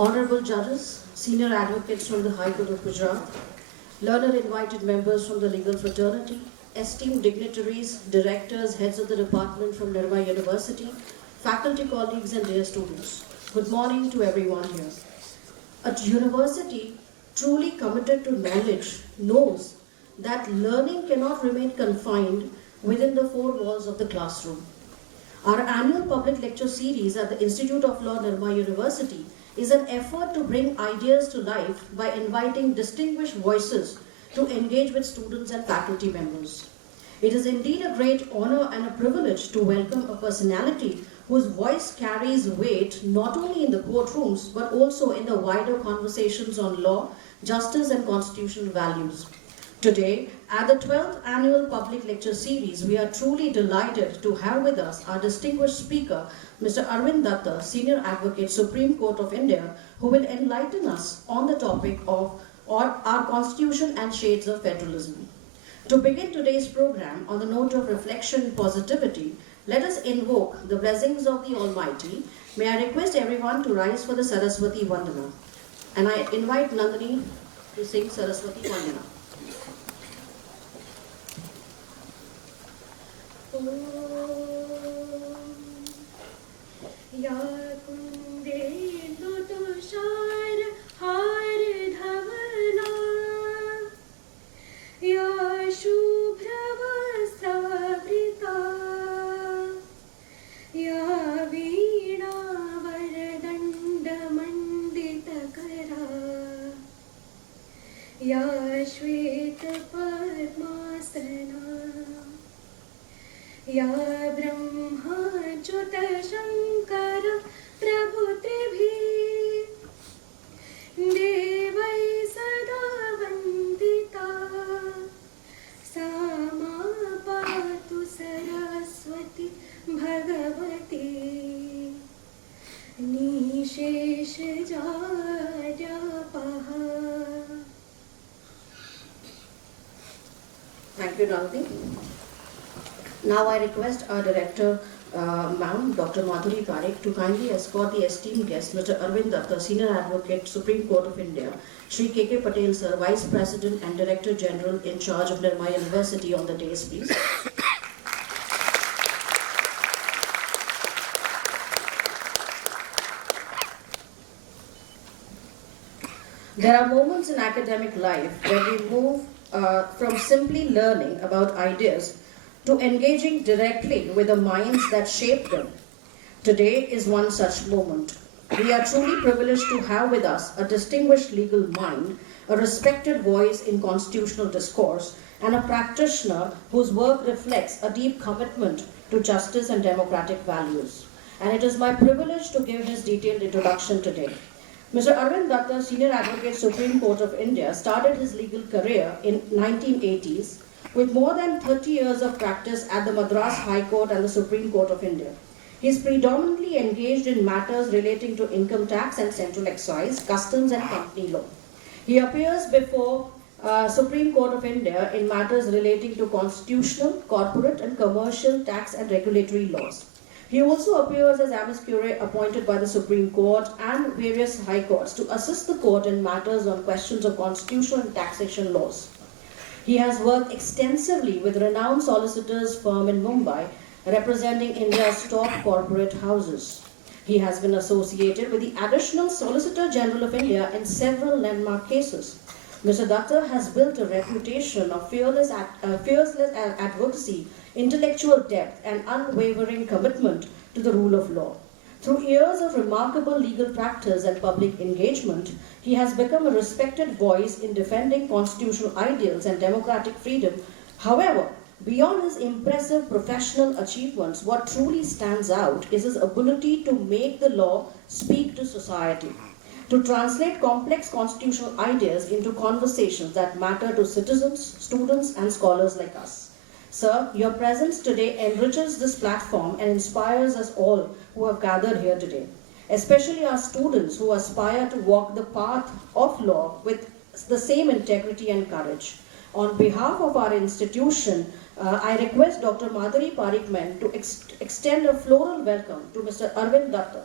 Honorable judges, senior advocates from the High Court of Gujarat, learned invited members from the legal fraternity, esteemed dignitaries, directors, heads of the department from Nirma University, faculty colleagues and dear students. Good morning to everyone here. A university truly committed to knowledge knows that learning cannot remain confined within the four walls of the classroom. Our annual public lecture series at the Institute of Law, Nirma University is an effort to bring ideas to life by inviting distinguished voices to engage with students and faculty members. It is indeed a great honor and a privilege to welcome a personality whose voice carries weight not only in the courtrooms but also in the wider conversations on law, justice and constitutional values. Today, at the 12th Annual Public Lecture Series, we are truly delighted to have with us our distinguished speaker, Mr. Arvind Datar, Senior Advocate, Supreme Court of India, who will enlighten us on the topic of our Constitution and shades of federalism. To begin today's program on the note of reflection and positivity, let us invoke the blessings of the Almighty. May I request everyone to rise for the Saraswati Vandana. And I invite Nandini to sing Saraswati Vandana. या कुंदेन्दु तुषार हार धवला या शुभ्रवस्त्रावृता या वीणा वरदण्डमण्डितकरा या श्वेतपद्मासना या ब्रह्माच्युत शङ्कर प्रभुत्रिभिः देवै सदा वन्दिता सा मा पातु Saraswati Bhagwati निशेषजाड्यापः. Thank you, Nandini. Now I request our director, ma'am, Dr. Madhuri Parekh, to kindly escort the esteemed guest, Mr. Arvind Datar, Senior Advocate, Supreme Court of India, Shri K.K. Patel, sir, Vice President and Director General in charge of Nirma University on the dais, please. There are moments in academic life where we move from simply learning about ideas to engaging directly with the minds that shape them. Today is one such moment. We are truly privileged to have with us a distinguished legal mind, a respected voice in constitutional discourse, and a practitioner whose work reflects a deep commitment to justice and democratic values. And it is my privilege to give his detailed introduction today. Mr. Arvind Datar, Senior Advocate, Supreme Court of India, started his legal career in 1980s with more than 30 years of practice at the Madras High Court and the Supreme Court of India. He is predominantly engaged in matters relating to income tax and central excise, customs and company law. He appears before Supreme Court of India in matters relating to constitutional, corporate and commercial tax and regulatory laws. He also appears as amicus curiae appointed by the Supreme Court and various high courts to assist the court in matters on questions of constitutional and taxation laws. He has worked extensively with renowned solicitors firm in Mumbai, representing India's top corporate houses. He has been associated with the Additional Solicitor General of India in several landmark cases. Mr. Datar has built a reputation of fearless advocacy, intellectual depth, and unwavering commitment to the rule of law. Through years of remarkable legal practice and public engagement, he has become a respected voice in defending constitutional ideals and democratic freedom. However, beyond his impressive professional achievements, what truly stands out is his ability to make the law speak to society, to translate complex constitutional ideas into conversations that matter to citizens, students, and scholars like us. Sir, your presence today enriches this platform and inspires us all who have gathered here today, especially our students who aspire to walk the path of law with the same integrity and courage. On behalf of our institution, I request Dr. Madhuri Parekh to extend a floral welcome to Mr. Arvind Datar.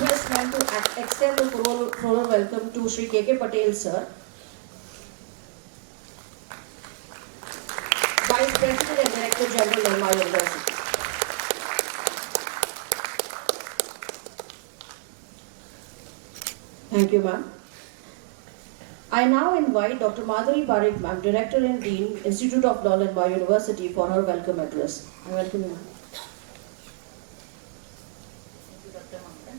request ma'am to extend the floral welcome to Shri K.K. Patel sir, Vice President and Director General, Nirma University. Thank you, ma'am. I now invite Dr. Madhuri Parekh, ma'am, Director and Dean, Institute of Law, Nirma University, for her welcome address. I welcome you, ma'am. Thank you, Dr. Mamta.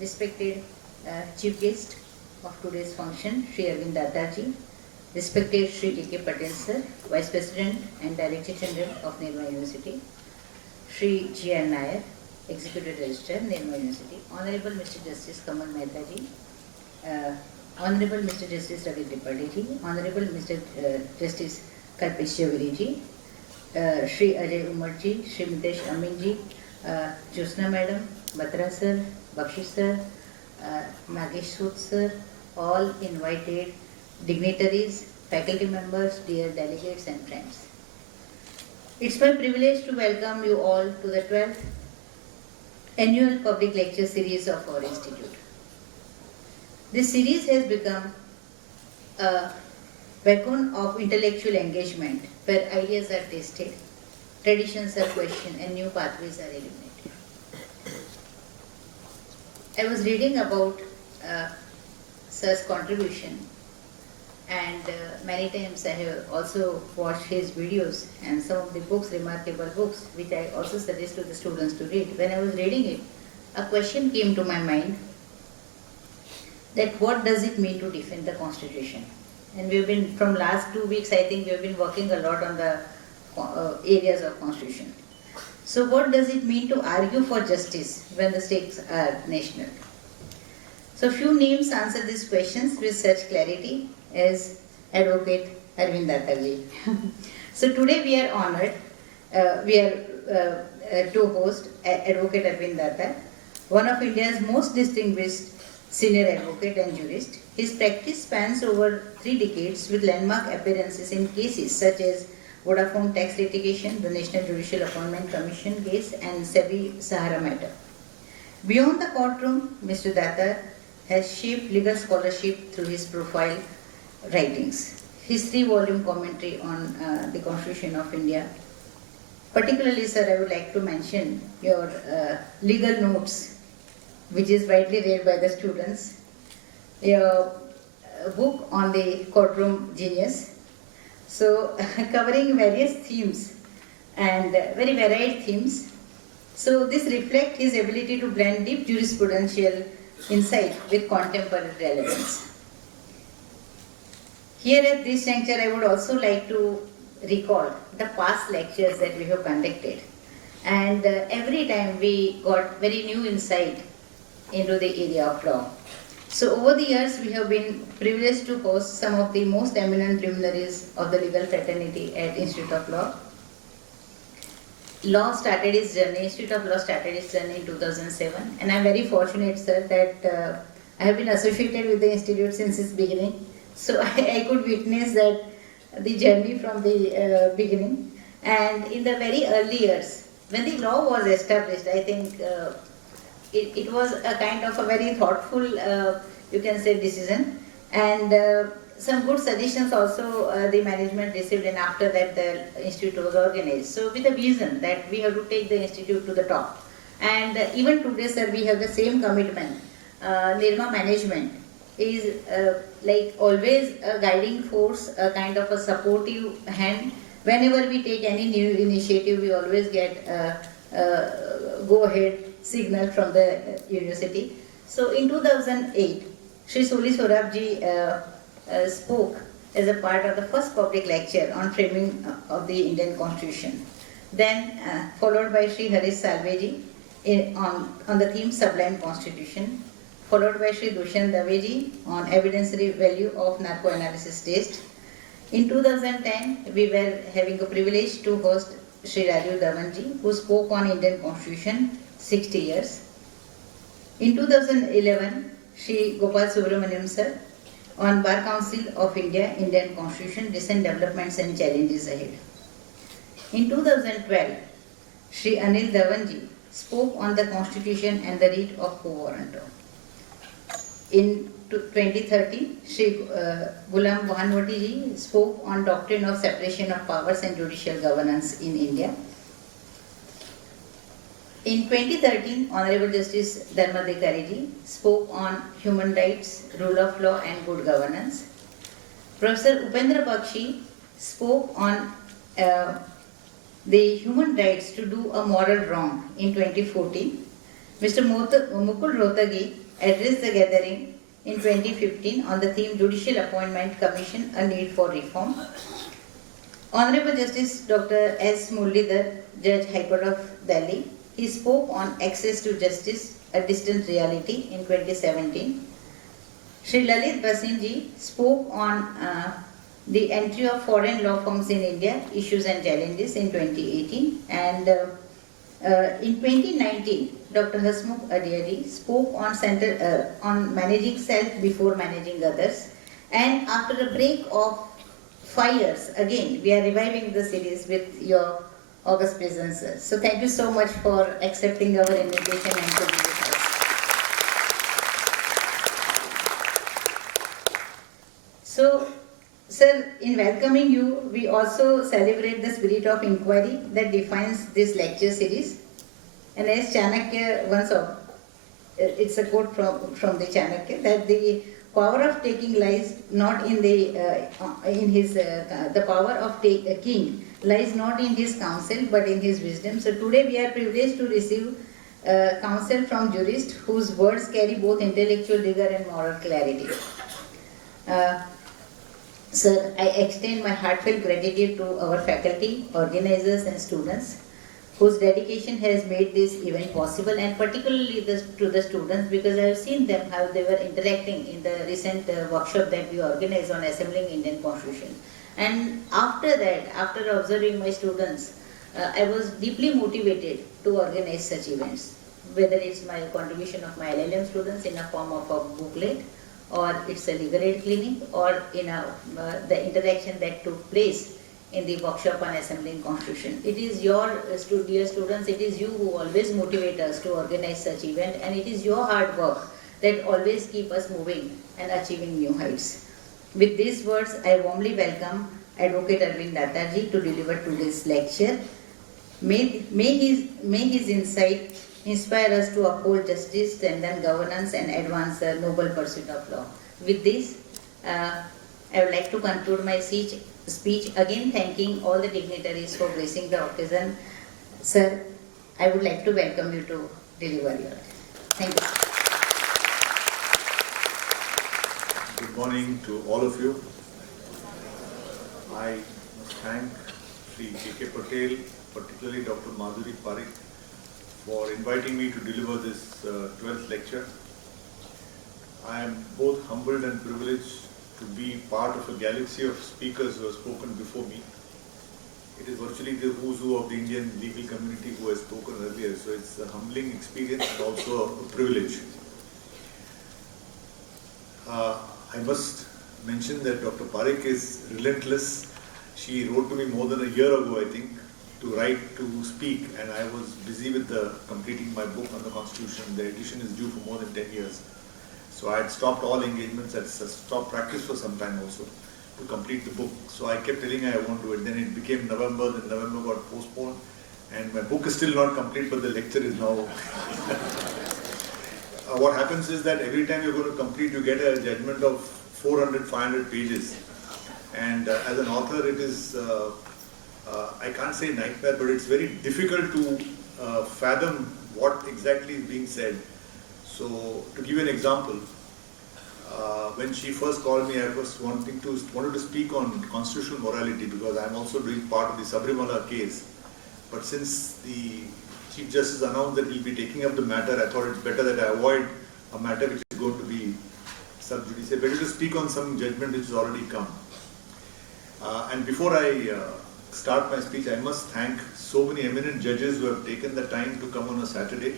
Respected Chief Guest of today's function, Shri Arvind Datar ji. Respected Shri K.K. Patel sir, Vice President and Director General of Nirma University. Shri G.R. Nair, Executive Registrar, Nirma University. Honorable Mr. Justice Kamal Mehta ji. Honorable Mr. Justice Ravi Tripathi ji. Honorable Mr. Justice Kalpesh Javeri ji. Shri Ajay Umar ji, Shri Mitesh Amin ji, Josna Madam, Batra sir, Bakshi sir, Nagesh Sood sir, all invited dignitaries, faculty members, dear delegates and friends. It's my privilege to welcome you all to the 12th annual public lecture series of our institute. This series has become a beacon of intellectual engagement where ideas are tested, traditions are questioned and new pathways are illuminated. I was reading about Sir's contribution, and many times I have also watched his videos and some of the books, remarkable books, which I also suggest to the students to read. When I was reading it, a question came to my mind that what does it mean to defend the Constitution? And we've been, from last 2 weeks, I think we've been working a lot on the areas of Constitution. So what does it mean to argue for justice when the stakes are national? So few names answer these questions with such clarity as Advocate Arvind Datar ji. So today we are honored, to host Advocate Arvind Datar, one of India's most distinguished senior advocate and jurist. His practice spans over 3 decades with landmark appearances in cases such as Vodafone tax litigation, the National Judicial Appointment Commission case and SEBI Sahara matter. Beyond the courtroom, Mr. Datar has shaped legal scholarship through his profile writings. His 3-volume commentary on the Constitution of India. Particularly, sir, I would like to mention your legal notes, which is widely read by the students. Your book on the courtroom genius. So, covering various themes and very varied themes. So, this reflects his ability to blend deep jurisprudential insight with contemporary relevance. Here at this juncture, I would also like to recall the past lectures that we have conducted. And every time we got very new insight into the area of law. So over the years, we have been privileged to host some of the most eminent luminaries of the legal fraternity at Institute of Law. Institute of Law started its journey in 2007, and I'm very fortunate, sir, that I have been associated with the institute since its beginning. So I could witness that the journey from the beginning. And in the very early years, when the law was established, I think it was a kind of a very thoughtful, you can say, decision. And some good suggestions also the management received, and after that the institute was organized. So with a vision that we have to take the institute to the top. And even today, sir, we have the same commitment. Nirma management is like always a guiding force, a kind of a supportive hand. Whenever we take any new initiative, we always get go ahead signal from the university. So in 2008, Shri Soli Sorab ji spoke as a part of the first public lecture on framing of the Indian Constitution. Then followed by Shri Harish Salve ji on the theme Sublime Constitution. Followed by Shri Dushyant Dave ji on evidentiary value of narco-analysis test. In 2010, we were having a privilege to host Shri Rajiv Dhawan ji, who spoke on Indian Constitution 60 years. In 2011, Shri Gopal Subramaniam sir on Bar Council of India, Indian Constitution, recent developments and challenges ahead. In 2012, Shri Anil Dhawan ji spoke on the Constitution and the writ of quo warranto. In 2013, Shri Ghulam Bhanwati ji spoke on doctrine of separation of powers and judicial governance in India. In 2013, Honorable Justice Dharmadhikari ji spoke on human rights, rule of law and good governance. Professor Upendra Bakshi spoke on the human rights to do a moral wrong in 2014. Mr. Mukul Rohtagi addressed the gathering in 2015 on the theme Judicial Appointment Commission, a need for reform. Honorable Justice Dr. S. Muralidhar, Judge High Court of Delhi, he spoke on access to justice, a distant reality in 2017. Shri Lalit Bhasin ji spoke on the entry of foreign law firms in India, issues and challenges in 2018. And in 2019, Dr. Hasmukh Adhiyari spoke on managing self before managing others. And after a break of 5 years, again, we are reviving the series with your august presence, sir. So thank you so much for accepting our invitation and to be with us. So, sir, in welcoming you, we also celebrate the spirit of inquiry that defines this lecture series. And as Chanakya once said, it's a quote from the Chanakya, that the power of taking lies not in the power of a king lies not in his counsel but in his wisdom. So today we are privileged to receive counsel from jurists whose words carry both intellectual rigor and moral clarity. Sir, I extend my heartfelt gratitude to our faculty, organizers and students whose dedication has made this event possible, and particularly to the students, because I have seen them how they were interacting in the recent workshop that we organized on assembling Indian Constitution. And after that, after observing my students, I was deeply motivated to organize such events, whether it's my contribution of my LLM students in a form of a booklet, or it's a legal aid clinic, or in the interaction that took place in the workshop on assembling Constitution. It is your, dear students, it is you who always motivate us to organize such event, and it is your hard work that always keep us moving and achieving new heights. With these words, I warmly welcome Advocate Arvind Datar ji to deliver today's lecture. May his insight inspire us to uphold justice, strengthen governance and advance the noble pursuit of law. With this, I would like to conclude my speech again thanking all the dignitaries for gracing the occasion. Sir, I would like to welcome you to deliver your. Thank you. Good morning to all of you. I must thank Shri K.K. Patel, particularly Dr. Madhuri Parikh, for inviting me to deliver this 12th lecture. I am both humbled and privileged to be part of a galaxy of speakers who have spoken before me. It is virtually the who's who of the Indian legal community who has spoken earlier, so it's a humbling experience and also a privilege. I must mention that Dr. Parikh is relentless. She wrote to me more than a year ago, I think, to write, to speak, and I was busy with completing my book on the Constitution. The edition is due for more than 10 years. So I had stopped all engagements, I had stopped practice for some time also to complete the book. So I kept telling her I won't do it. Then it became November, then November got postponed, and my book is still not complete, but the lecture is now. What happens is that every time you're going to complete, you get a judgment of 400, 500 pages. And as an author, it is, I can't say nightmare, but it's very difficult to fathom what exactly is being said. So, to give you an example, when she first called me, I was wanted to speak on constitutional morality because I'm also doing part of the Sabrimala case. But since the Chief Justice announced that he'll be taking up the matter, I thought it's better that I avoid a matter which is going to be sub judice. Better to speak on some judgment which has already come. And before I start my speech, I must thank so many eminent judges who have taken the time to come on a Saturday.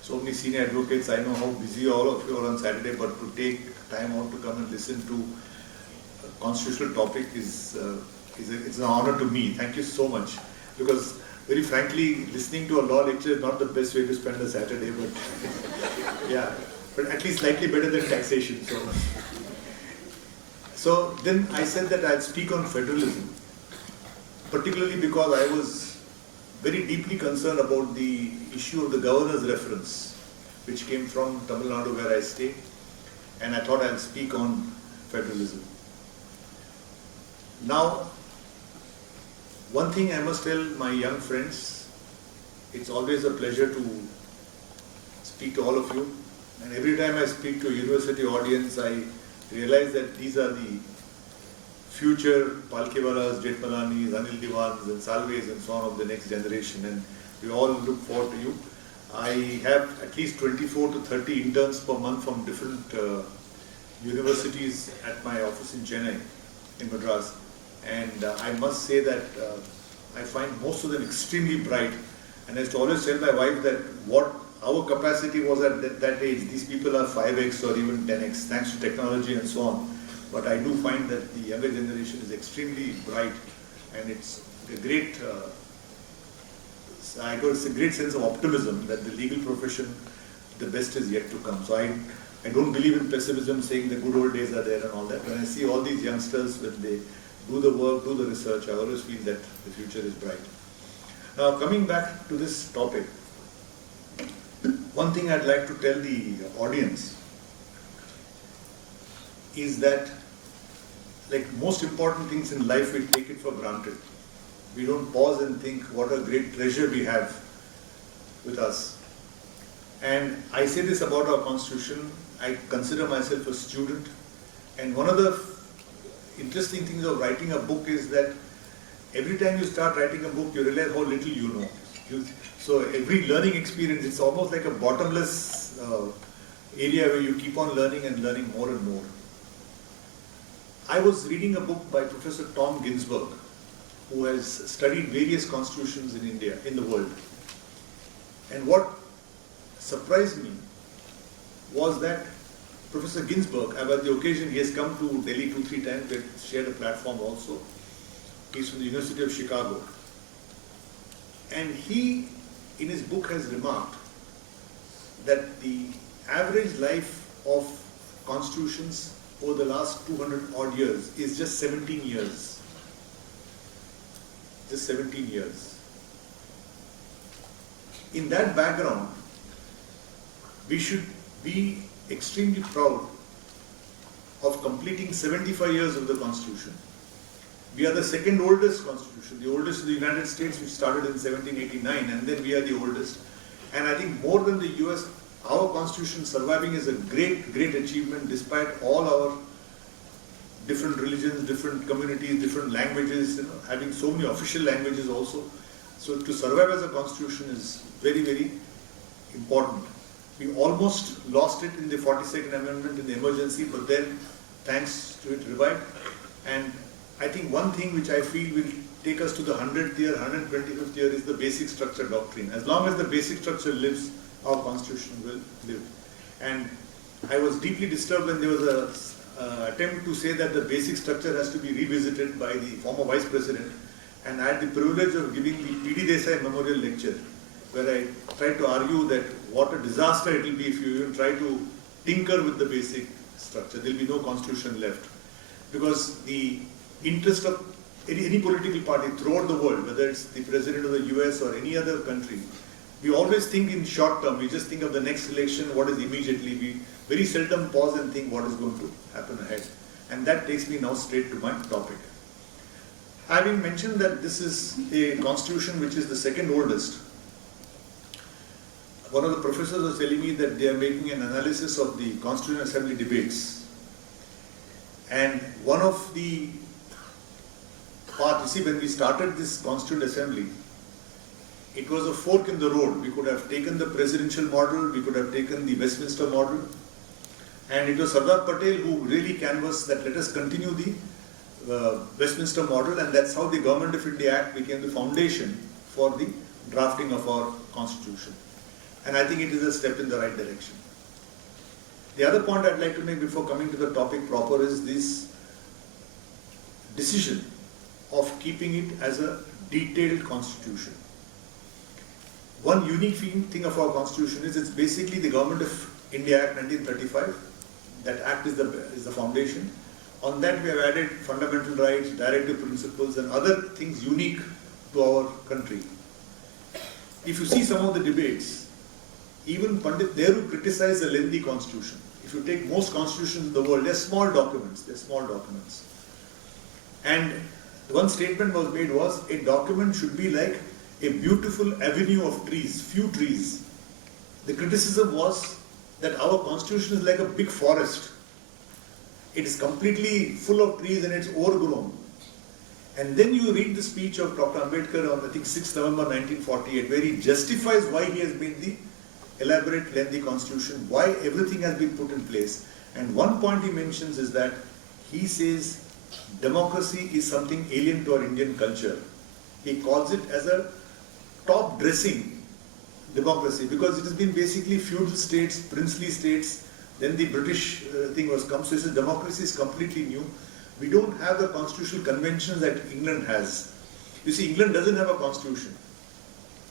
So many senior advocates, I know how busy all of you are on Saturday, but to take time out to come and listen to a constitutional topic it's an honor to me. Thank you so much. Because very frankly, listening to a law lecture is not the best way to spend a Saturday, but yeah, but at least slightly better than taxation. So then I said that I'll speak on federalism, particularly because I was very deeply concerned about the issue of the governor's reference, which came from Tamil Nadu where I stay, and I thought I'll speak on federalism. Now, one thing I must tell my young friends, it's always a pleasure to speak to all of you, and every time I speak to a university audience, I realize that these are the future Palkewalas, Jetmalanis, Anil Divans and Salves and so on of the next generation, and we all look forward to you. I have at least 24 to 30 interns per month from different universities at my office in Chennai, in Madras, and I must say that I find most of them extremely bright, and I used to always tell my wife that what our capacity was at that age, these people are 5x or even 10x thanks to technology and so on. But I do find that the younger generation is extremely bright, and it's a great, I got a great sense of optimism that the legal profession, the best is yet to come. So I don't believe in pessimism, saying the good old days are there and all that. When I see all these youngsters, when they do the work, do the research, I always feel that the future is bright. Now, coming back to this topic, one thing I'd like to tell the audience is that, like most important things in life, we take it for granted. We don't pause and think what a great treasure we have with us. And I say this about our constitution. I consider myself a student, and one of the interesting things of writing a book is that every time you start writing a book, you realize how little you know. So every learning experience, it's almost like a bottomless area where you keep on learning and learning more and more. I was reading a book by Professor Tom Ginsburg, who has studied various constitutions in India, in the world. And what surprised me was that Professor Ginsburg, about the occasion he has come to Delhi 2-3 times, we shared a platform also. He's from the University of Chicago. And he, in his book, has remarked that the average life of constitutions over the last 200 odd years is just 17 years. Just 17 years. In that background, we should be extremely proud of completing 75 years of the Constitution. We are the second oldest Constitution. The oldest is the United States, which started in 1789, and then we are the oldest. And I think more than the US, our Constitution surviving is a great, great achievement despite all our different religions, different communities, different languages, having so many official languages also. So to survive as a Constitution is very, very important. We almost lost it in the 42nd Amendment in the emergency, but then thanks to it revived. And I think one thing which I feel will take us to the 100th year, 125th year is the basic structure doctrine. As long as the basic structure lives, our Constitution will live. And I was deeply disturbed when there was an attempt to say that the basic structure has to be revisited by the former Vice President. And I had the privilege of giving the P.D. Desai Memorial Lecture, where I tried to argue that what a disaster it will be if you even try to tinker with the basic structure. There will be no constitution left. Because the interest of any political party throughout the world, whether it's the president of the US or any other country, we always think in short term. We just think of the next election, what is immediately. We very seldom pause and think what is going to happen ahead. And that takes me now straight to my topic. Having mentioned that this is a constitution which is the second oldest, one of the professors was telling me that they are making an analysis of the Constituent Assembly debates. And one of the parts, you see, when we started this Constituent Assembly, it was a fork in the road. We could have taken the presidential model, we could have taken the Westminster model, and it was Sardar Patel who really canvassed that let us continue the Westminster model, and that's how the Government of India Act became the foundation for the drafting of our Constitution. And I think it is a step in the right direction. The other point I'd like to make before coming to the topic proper is this decision of keeping it as a detailed constitution. one unique thing of our constitution is it's basically the Government of India Act 1935. That act is the foundation. On that we have added fundamental rights, directive principles and other things unique to our country. If you see some of the debates, even Pandit Nehru criticized the lengthy constitution. If you take most constitutions in the world, they're small documents. And one statement was made was, a document should be like a beautiful avenue of trees, few trees. The criticism was that our constitution is like a big forest. It is completely full of trees and it's overgrown. And then you read the speech of Dr. Ambedkar on, I think, 6 November 1948, where he justifies why he has made the elaborate, lengthy constitution, why everything has been put in place. And one point he mentions is that he says democracy is something alien to our Indian culture. He calls it as a top-dressing democracy because it has been basically feudal states, princely states, then the British thing was come. So he says democracy is completely new. We don't have the constitutional conventions that England has. You see, England doesn't have a constitution.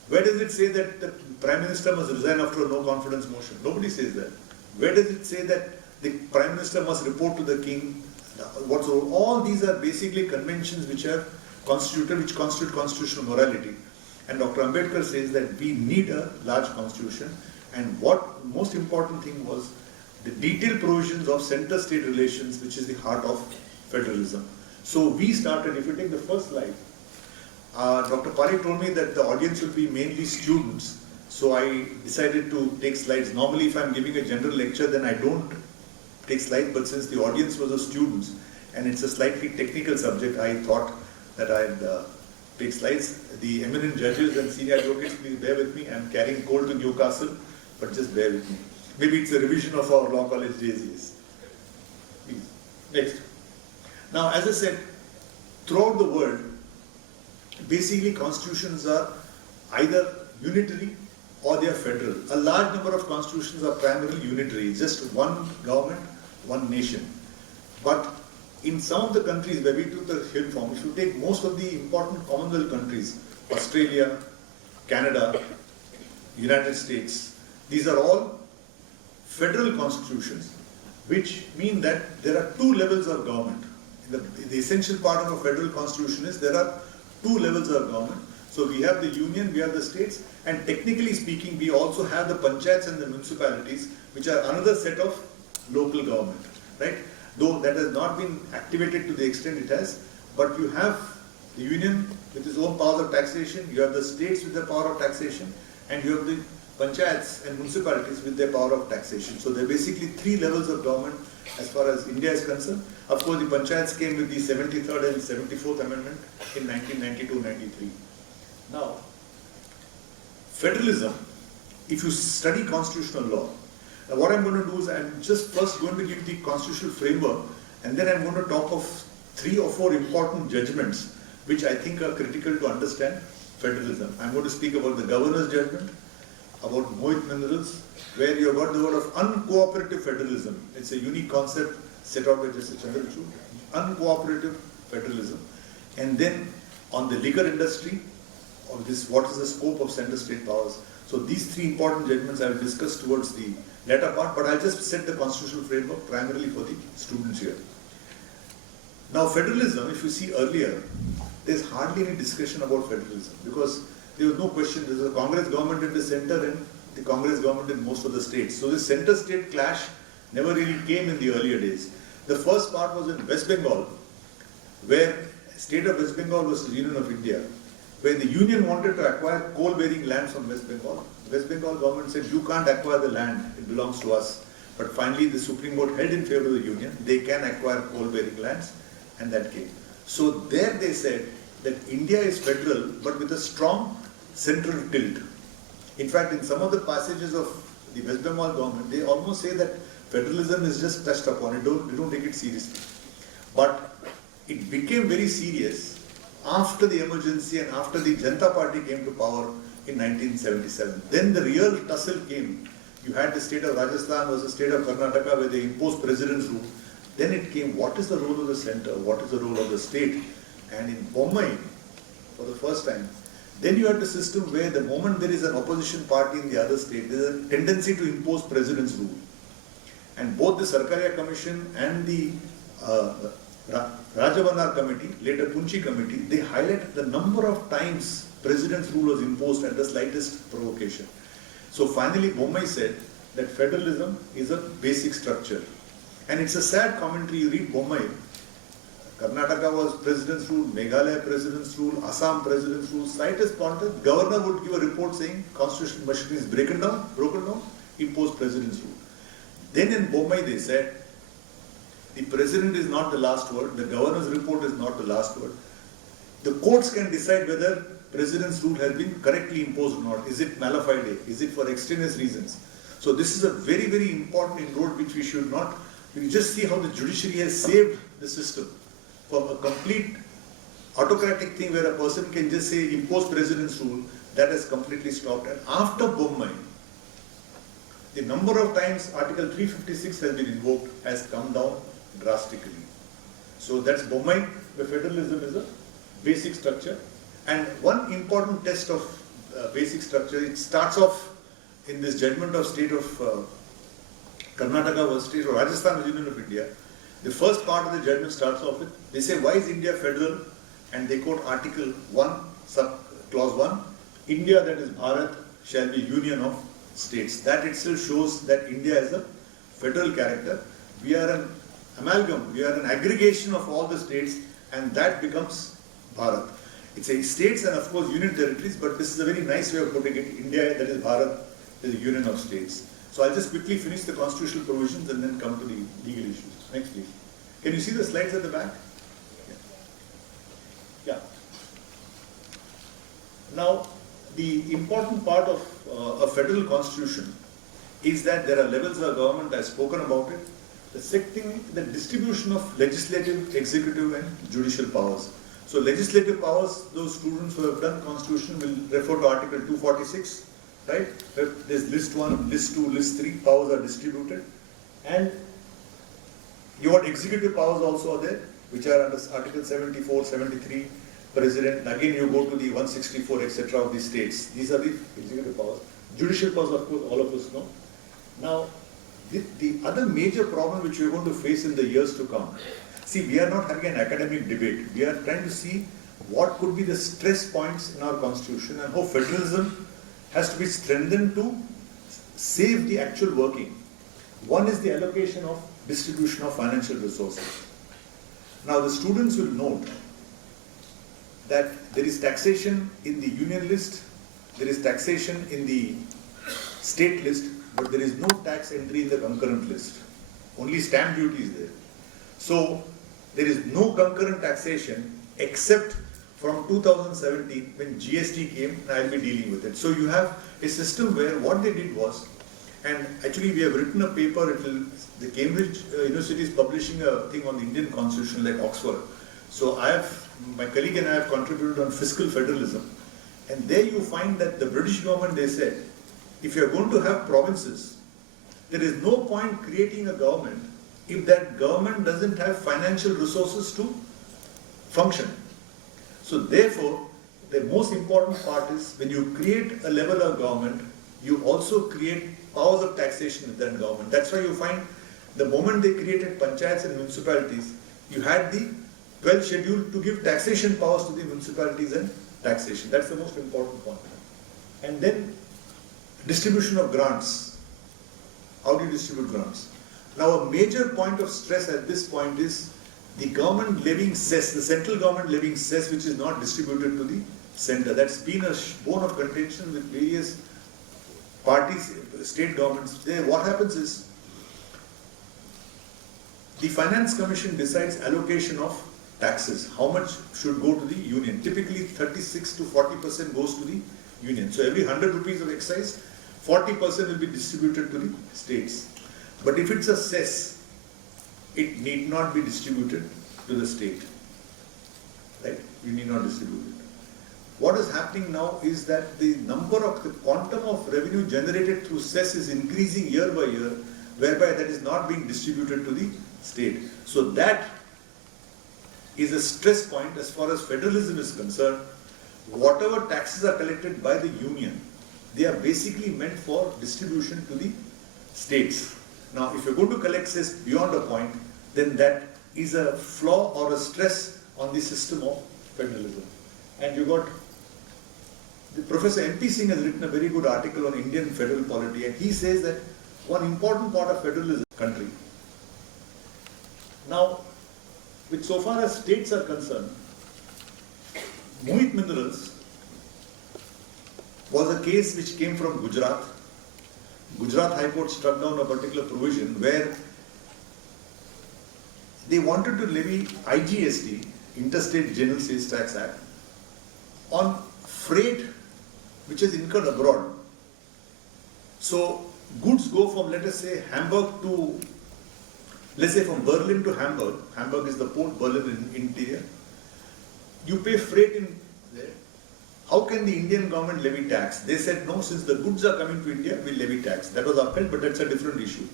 Where does it say that the Prime Minister must resign after a no confidence motion? Nobody says that. Where does it say that the Prime Minister must report to the King? Whatsoever. All these are basically conventions which are constituted, which constitute constitutional morality. And Dr. Ambedkar says that we need a large constitution. And what most important thing was the detailed provisions of center-state relations, which is the heart of federalism. So we started, if you take the first slide, Dr. Parikh told me that the audience will be mainly students. So I decided to take slides. Normally if I'm giving a general lecture, then I don't take slides, but since the audience was of students and it's a slightly technical subject, I thought that I'd take slides. The eminent judges and senior advocates, please bear with me. I'm carrying cold to Newcastle, but just bear with me. Maybe it's a revision of our law college days. Yes. Please. Next. Now, as I said, throughout the world, basically constitutions are either unitary or they are federal. A large number of constitutions are primarily unitary, it's just one government, one nation. But in some of the countries where we took the hill form, if you take most of the important Commonwealth countries, Australia, Canada, United States, these are all federal constitutions, which mean that there are two levels of government. The essential part of a federal constitution is there are two levels of government. So we have the union, we have the states, and technically speaking, we also have the panchayats and the municipalities, which are another set of local government, right? Though that has not been activated to the extent it has, but you have the union with its own powers of taxation, you have the states with their power of taxation, and you have the panchayats and municipalities with their power of taxation. So there are basically three levels of government as far as India is concerned. Of course, the panchayats came with the 73rd and 74th Amendment in 1992-93. Now, federalism, if you study constitutional law, now what I'm going to do is I'm just first going to give the constitutional framework, and then I'm going to talk of 3 or 4 important judgments which I think are critical to understand federalism. I'm going to speak about the governor's judgment, about Mohit minerals, where you have got the word of uncooperative federalism. It's a unique concept set out by Justice Chandrachud. Uncooperative federalism. And then on the liquor industry, or this, what is the scope of center state powers. So these 3 important judgments I will discuss towards the latter part, but I'll just set the constitutional framework primarily for the students here. Now federalism, if you see earlier, there's hardly any discussion about federalism because there was no question. There's a Congress government in the center and the Congress government in most of the states. So the center-state clash never really came in the earlier days. The first part was in West Bengal, where state of West Bengal was the Union of India, where the Union wanted to acquire coal-bearing land from West Bengal. The West Bengal government said, you can't acquire the land, it belongs to us. But finally the Supreme Court held in favor of the Union, they can acquire coal-bearing lands, and that came. So there they said that India is federal, but with a strong central tilt. In fact, in some of the passages of the West Bengal government, they almost say that federalism is just touched upon, they don't take it seriously. But it became very serious after the emergency and after the Janata Party came to power in 1977. Then the real tussle came. You had the state of Rajasthan versus the state of Karnataka where they imposed president's rule. Then it came, what is the role of the center? What is the role of the state? And in Bombay, for the first time, Then you had the system where the moment there is an opposition party in the other state, there is a tendency to impose president's rule. And both the Sarkaria Commission and the Rajavanar Committee, later Punchi Committee, they highlighted the number of times president's rule was imposed at the slightest provocation. So finally Bommai said that federalism is a basic structure. And it's a sad commentary. You read Bommai, Karnataka was president's rule, Meghalaya president's rule, Assam president's rule. Slightest pointer, governor would give a report saying constitutional machinery is broken down, impose president's rule. Then in Bommai they said, the president is not the last word, the governor's report is not the last word. The courts can decide whether president's rule has been correctly imposed or not. Is it mala fide? Is it for extraneous reasons? So this is a very, very important inroad which we should not. You just see how the judiciary has saved the system from a complete autocratic thing where a person can just say impose president's rule. That has completely stopped. And after Bommai, the number of times Article 356 has been invoked has come down drastically. So that's Bommai, where federalism is a basic structure. And one important test of basic structure, it starts off in this judgment of state of Karnataka was state of Rajasthan was Union of India. The first part of the judgment starts off with, they say, why is India federal? And they quote Article 1, Clause 1, India, that is Bharat, shall be union of states. That itself shows that India has a federal character. We are an amalgam, we are an aggregation of all the states, and that becomes Bharat. It's a states and of course union territories, but this is a very nice way of putting it. India, that is Bharat, is a union of states. So I'll just quickly finish the constitutional provisions and then come to the legal issues. Next please. Can you see the slides at the back? Yeah. Now, the important part of a federal constitution is that there are levels of government. I've spoken about it. The second thing, the distribution of legislative, executive and judicial powers. So legislative powers, those students who have done constitution will refer to Article 246, right? There's list 1, list 2, list 3, powers are distributed. And your executive powers also are there, which are under Article 74, 73, President. Again, you go to the 164, etc. of the states. These are the executive powers. Judicial powers, of course, all of us know. Now, the other major problem which we are going to face in the years to come, see, we are not having an academic debate. We are trying to see what could be the stress points in our constitution and how federalism has to be strengthened to save the actual working. One is the allocation of distribution of financial resources. Now, the students will note that there is taxation in the union list, there is taxation in the state list, but there is no tax entry in the concurrent list. Only stamp duty is there. So, there is no concurrent taxation except from 2017 when GST came, and I will be dealing with it. So, you have a system where what they did was, and actually we have written a paper, the Cambridge University is publishing a thing on the Indian Constitution like Oxford. So, my colleague and I have contributed on fiscal federalism, and there you find that the British government, they said, if you are going to have provinces, there is no point creating a government if that government doesn't have financial resources to function. So therefore, the most important part is when you create a level of government, you also create powers of taxation with that government. That's why you find the moment they created panchayats and municipalities, you had the 12th schedule to give taxation powers to the municipalities and taxation. That's the most important point. And then distribution of grants. How do you distribute grants? Now, a major point of stress at this point is the government levying cess, the central government levying cess, which is not distributed to the center. That's been a bone of contention with various parties, state governments. There, what happens is the Finance Commission decides allocation of taxes. How much should go to the union? Typically, 36 to 40% goes to the union. So, every 100 rupees of excise, 40% will be distributed to the states. But if it's a cess, it need not be distributed to the state. Right? You need not distribute it. What is happening now is that the quantum of revenue generated through cess is increasing year by year, whereby that is not being distributed to the state. So that is a stress point as far as federalism is concerned. whatever taxes are collected by the union, they are basically meant for distribution to the states. Now, if you're going to collect cess beyond a point, then that is a flaw or a stress on the system of federalism. And you got, Professor M.P. Singh has written a very good article on Indian federal polity, and he says that one important part of federalism country. Now, with so far as states are concerned, Mohit Minerals was a case which came from Gujarat. Gujarat High Court struck down a particular provision where they wanted to levy IGST, Interstate General Sales Tax Act, on freight which is incurred abroad. So goods go from, let us say, Hamburg to, let's say from Berlin to Hamburg. Hamburg is the port, Berlin in interior. You pay freight in there. How can the Indian government levy tax? They said no, since the goods are coming to India, we'll levy tax. That was upheld, but that's a different issue.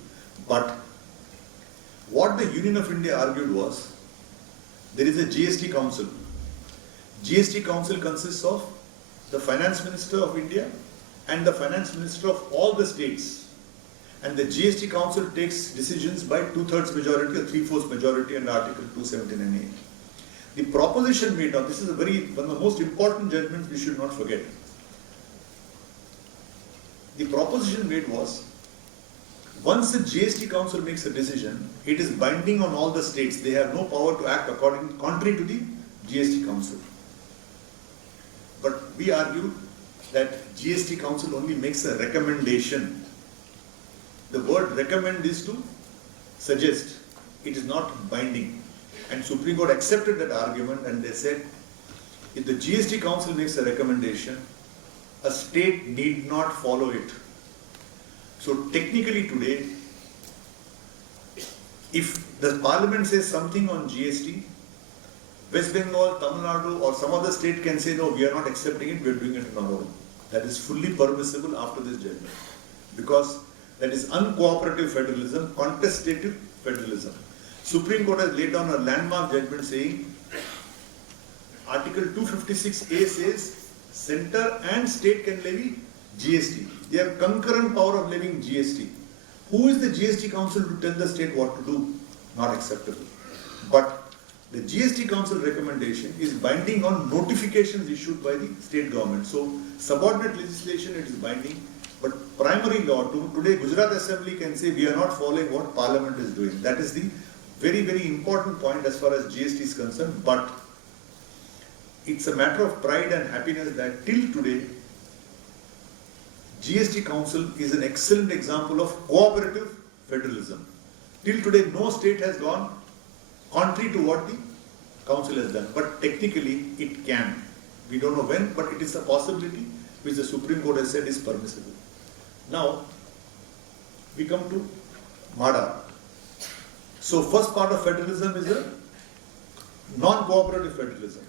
But what the Union of India argued was, there is a GST Council. GST Council consists of the Finance Minister of India and the Finance Minister of all the states. And the GST Council takes decisions by 2/3 majority or 3/4 majority under Article 279A. The proposition made, now this is one of the most important judgments we should not forget. The proposition made was, once the GST Council makes a decision, it is binding on all the states. They have no power to act contrary to the GST Council. But we argue that GST Council only makes a recommendation. The word recommend is to suggest. It is not binding. And Supreme Court accepted that argument, and they said, if the GST Council makes a recommendation, a state need not follow it. So technically today, if the Parliament says something on GST, West Bengal, Tamil Nadu or some other state can say, no, we are not accepting it, we are doing it on our own. That is fully permissible after this judgment. Because that is uncooperative federalism, contestative federalism. Supreme Court has laid down a landmark judgment saying, Article 256A says, center and state can levy GST. They have concurrent power of levying GST. Who is the GST Council to tell the state what to do? Not acceptable. But the GST Council recommendation is binding on notifications issued by the state government. So subordinate legislation, it is binding. But primary law, today Gujarat Assembly can say we are not following what Parliament is doing. That is the very, very important point as far as GST is concerned. But it's a matter of pride and happiness that till today, GST Council is an excellent example of cooperative federalism. Till today, no state has gone contrary to what the Council has done. But technically, it can. We don't know when, but it is a possibility which the Supreme Court has said is permissible. Now, we come to MADA. So, first part of federalism is a non-cooperative federalism.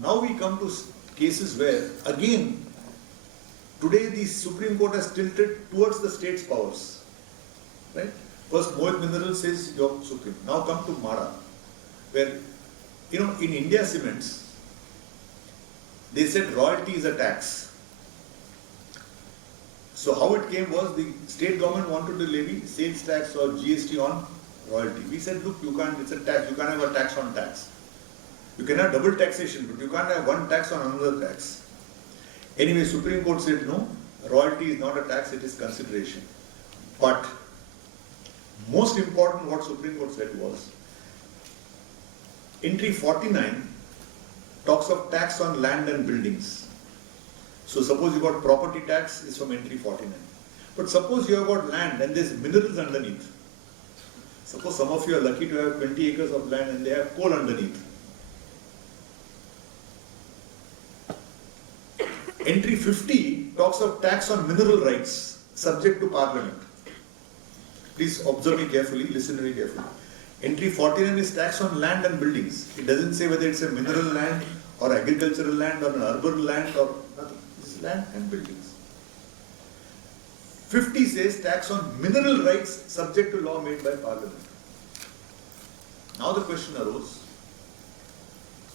Now we come to cases where, again, today the Supreme Court has tilted towards the state's powers. Right? First, Mohit Minerals says you're supreme. Now come to MADA, where, in India Cements, they said royalty is a tax. So how it came was the state government wanted to levy sales tax or GST on royalty. We said, look, you can't, it's a tax, you can't have a tax on tax. You can have double taxation, but you can't have one tax on another tax. Anyway, Supreme Court said no, royalty is not a tax, it is consideration. But most important what Supreme Court said was, entry 49 talks of tax on land and buildings. So suppose you got property tax is from entry 49. But suppose you have got land and there's minerals underneath. Suppose some of you are lucky to have 20 acres of land and they have coal underneath. Entry 50 talks of tax on mineral rights subject to Parliament. Please observe me carefully, listen very carefully. Entry 49 is tax on land and buildings. It doesn't say whether it's a mineral land or agricultural land or an urban land or nothing. It's land and buildings. 50 says tax on mineral rights subject to law made by Parliament. Now the question arose,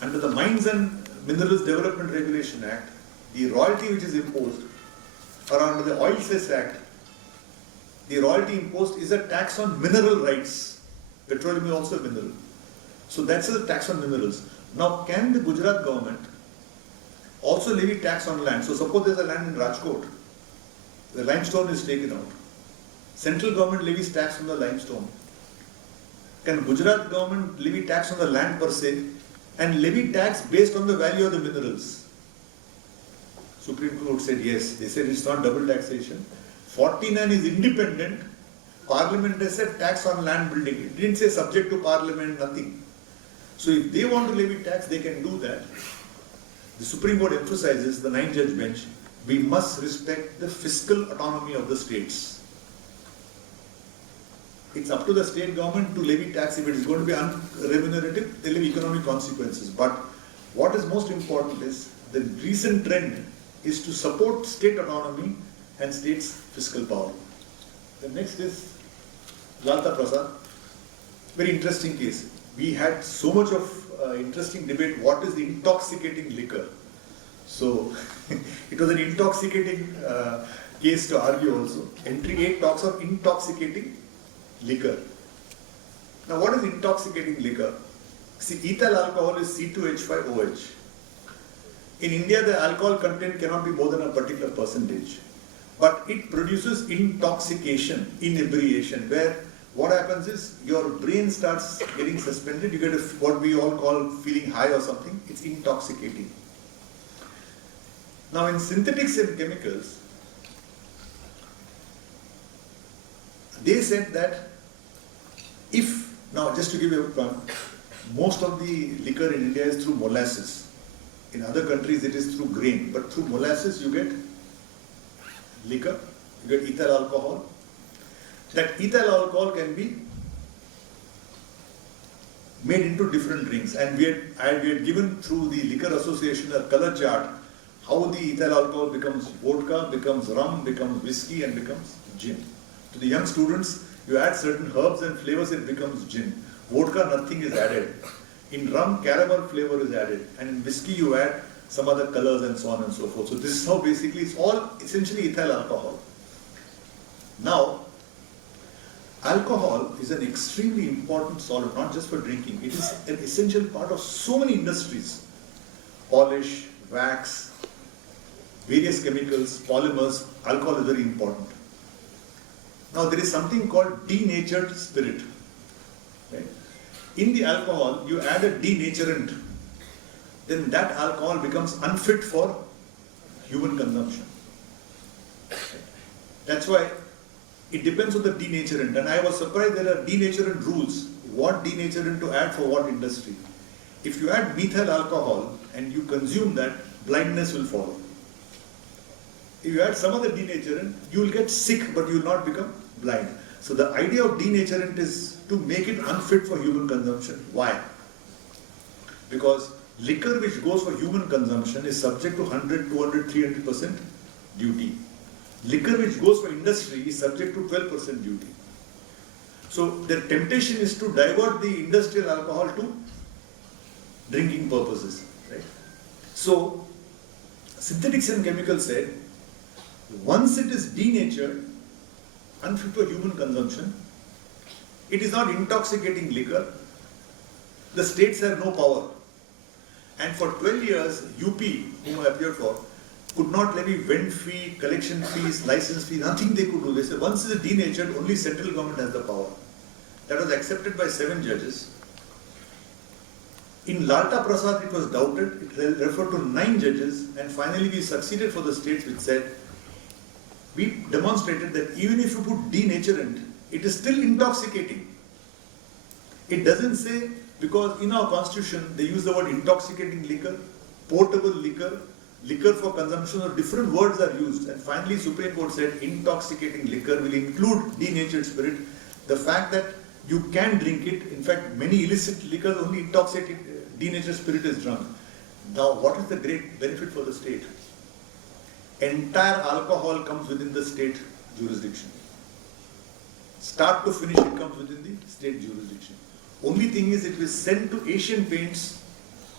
under the Mines and Minerals Development Regulation Act, the royalty which is imposed, or under the Oil Cess Act, the royalty imposed is a tax on mineral rights. Petroleum is also a mineral. So that's a tax on minerals. Now, can the Gujarat government also levy tax on land? So suppose there's a land in Rajkot, the limestone is taken out. Central government levies tax on the limestone. Can Gujarat government levy tax on the land per se and levy tax based on the value of the minerals? Supreme Court said yes. They said it's not double taxation. 49 is independent. Parliament has said tax on land building. It didn't say subject to Parliament, nothing. So if they want to levy tax, they can do that. The Supreme Court emphasizes, the 9-judge bench, we must respect the fiscal autonomy of the states. It's up to the state government to levy tax. If it is going to be unremunerative, they will have economic consequences. But what is most important is the recent trend is to support state autonomy and states' fiscal power. The next is Lalta Prasad. Very interesting case. We had so much of interesting debate. What is the intoxicating liquor? So it was an intoxicating case to argue also. Entry 8 talks of intoxicating liquor. Now, what is intoxicating liquor? See, ethyl alcohol is C2H5OH. In India, the alcohol content cannot be more than a particular percentage. But it produces intoxication, inebriation, where what happens is your brain starts getting suspended. You get what we all call feeling high or something. It's intoxicating. Now, in synthetics and chemicals, they said that if, now just to give you a point, most of the liquor in India is through molasses. In other countries it is through grain, but through molasses you get liquor, you get ethyl alcohol. That ethyl alcohol can be made into different drinks, and we had given through the Liquor Association a color chart how the ethyl alcohol becomes vodka, becomes rum, becomes whiskey, and becomes gin. To the young students, you add certain herbs and flavors, it becomes gin. Vodka, nothing is added. In rum, caramel flavor is added, and in whiskey you add some other colors and so on and so forth. So this is how basically it's all essentially ethyl alcohol. Now, alcohol is an extremely important solvent, not just for drinking. It is an essential part of so many industries. Polish, wax, various chemicals, polymers. Alcohol is very important. Now there is something called denatured spirit. Right? In the alcohol, you add a denaturant. Then that alcohol becomes unfit for human consumption. That's why it depends on the denaturant. And I was surprised there are denaturant rules. What denaturant to add for what industry. If you add methyl alcohol and you consume that, blindness will follow. If you add some other denaturant, you will get sick but you will not become blind. So the idea of denaturant is to make it unfit for human consumption. Why? Because liquor which goes for human consumption is subject to 100, 200, 300% duty. Liquor which goes for industry is subject to 12% duty. So the temptation is to divert the industrial alcohol to drinking purposes. Right? So synthetics and chemicals said, once it is denatured, unfit for human consumption, it is not intoxicating liquor, the states have no power. And for 12 years, UP, whom I appeared for, could not levy vend fee, collection fees, license fee, nothing they could do. They said once it is denatured, only central government has the power. That was accepted by 7 judges. In Lalta Prasad, it was doubted, it referred to 9 judges, and finally we succeeded for the states which said, we demonstrated that even if you put denaturant, it is still intoxicating. It doesn't say, because in our constitution they use the word intoxicating liquor, portable liquor, liquor for consumption, or different words are used. And finally Supreme Court said intoxicating liquor will include denatured spirit. The fact that you can drink it, in fact many illicit liquors only intoxicated, denatured spirit is drunk. Now what is the great benefit for the state? Entire alcohol comes within the state jurisdiction. Start to finish it comes within the state jurisdiction. Only thing is it was sent to Asian Paints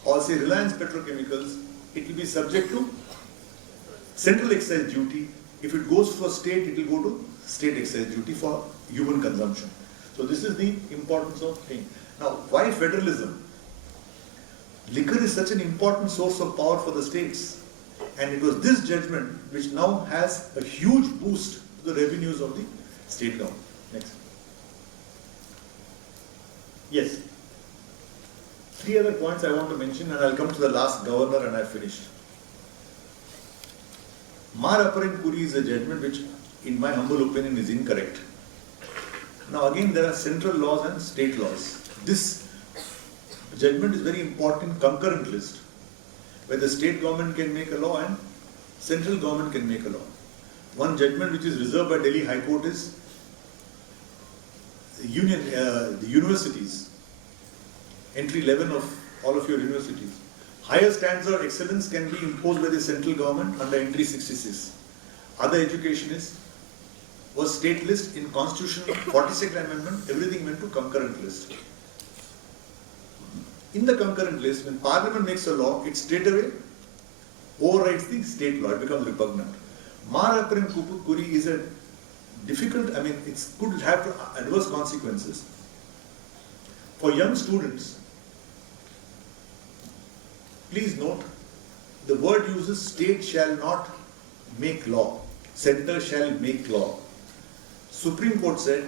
or say Reliance Petrochemicals, it will be subject to central excise duty. If it goes for state, it will go to state excise duty for human consumption. So this is the importance of thing. Now, why federalism? Liquor is such an important source of power for the states. And it was this judgment which now has a huge boost to the revenues of the state government. Next. Yes. 3 other points I want to mention, and I'll come to the last, governor, and I've finished. Mar Apparan Puri is a judgment which, in my humble opinion, is incorrect. Now again, there are central laws and state laws. This judgment is very important, concurrent list, where the state government can make a law and central government can make a law. One judgment which is reserved by Delhi High Court is the universities, entry 11 of all of your universities. Higher standards of excellence can be imposed by the central government under entry 66. Other education was state list. In Constitution 42nd Amendment, everything went to concurrent list. In the concurrent list, when Parliament makes a law, it straight away overrides the state law. It becomes repugnant. Mar Apparan Puri is a difficult, it could have adverse consequences. For young students, please note, the word uses state shall not make law, center shall make law. Supreme Court said,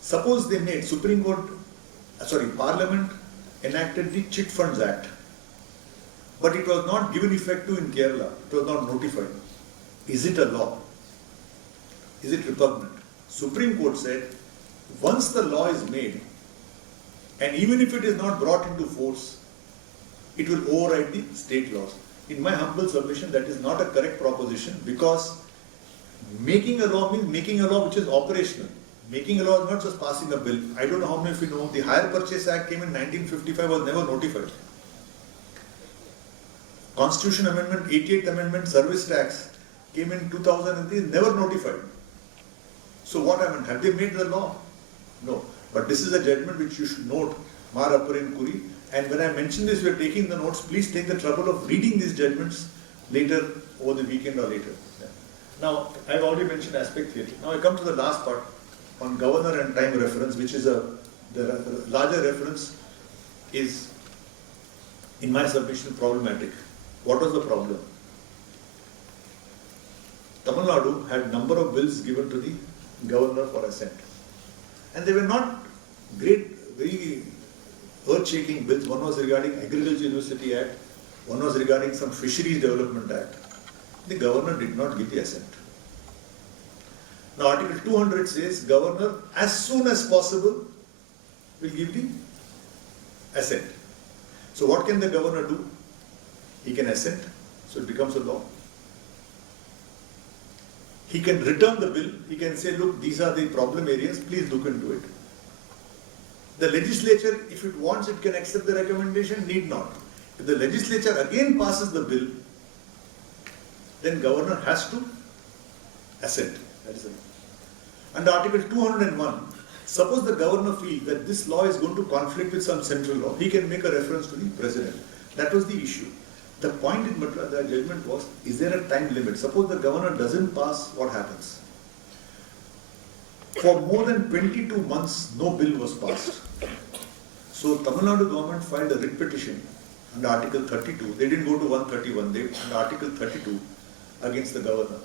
suppose they made, Parliament enacted the Chit Funds Act, but it was not given effect to in Kerala, it was not notified. Is it a law? Is it repugnant? Supreme Court said, once the law is made, and even if it is not brought into force, it will override the state laws. In my humble submission, that is not a correct proposition, because making a law means making a law which is operational. Making a law is not just passing a bill. I don't know how many of you know, the Hire Purchase Act came in 1955, was never notified. Constitution Amendment, 88th Amendment, Service Tax came in 2003, never notified. So what happened? Have they made the law? No. But this is a judgment which you should note, Mar Apparan Puri. And when I mention this, you are taking the notes, please take the trouble of reading these judgments later, over the weekend or later. Yeah. Now, I have already mentioned aspect theory. Now I come to the last part on governor and time reference, which is the larger reference is, in my submission, problematic. What was the problem? Tamil Nadu had number of bills given to the governor for assent. And they were not great, very earth-shaking bills. One was regarding Agriculture University Act, one was regarding some Fisheries Development Act. The governor did not give the assent. Now Article 200 says, governor as soon as possible will give the assent. So what can the governor do? He can assent, so it becomes a law. He can return the bill, he can say, look, these are the problem areas, please look into it. The legislature, if it wants, it can accept the recommendation, need not. If the legislature again passes the bill, then governor has to assent. That is it. Under Article 201, suppose the governor feels that this law is going to conflict with some central law, he can make a reference to the president. That was the issue. The point in the judgment was, is there a time limit? Suppose the governor doesn't pass, what happens? For more than 22 months, no bill was passed. So Tamil Nadu government filed a writ petition under Article 32. They didn't go to 131, they under Article 32 against the governor.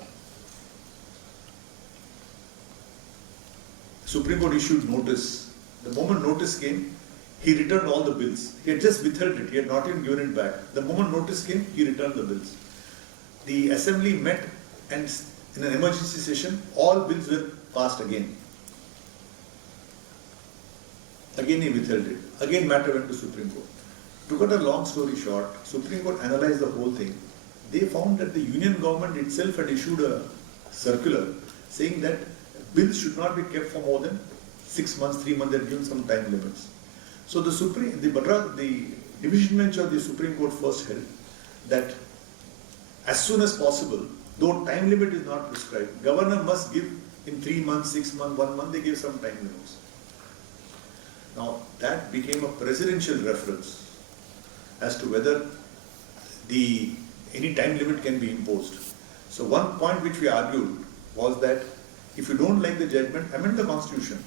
Supreme Court issued notice. The moment notice came, he returned all the bills. He had just withheld it, he had not even given it back. The moment notice came, he returned the bills. The assembly met and in an emergency session, all bills were passed again. Again he withheld it. Again matter went to Supreme Court. To cut a long story short, Supreme Court analyzed the whole thing. They found that the union government itself had issued a circular saying that bills should not be kept for more than 6 months, 3 months, they had given some time limits. So the division bench of the Supreme Court first held that as soon as possible, though time limit is not prescribed, governor must give in 3 months, 6 months, 1 month, they gave some time limits. Now that became a presidential reference. as to whether any time limit can be imposed. So one point which we argued was that if you don't like the judgment, amend the constitution.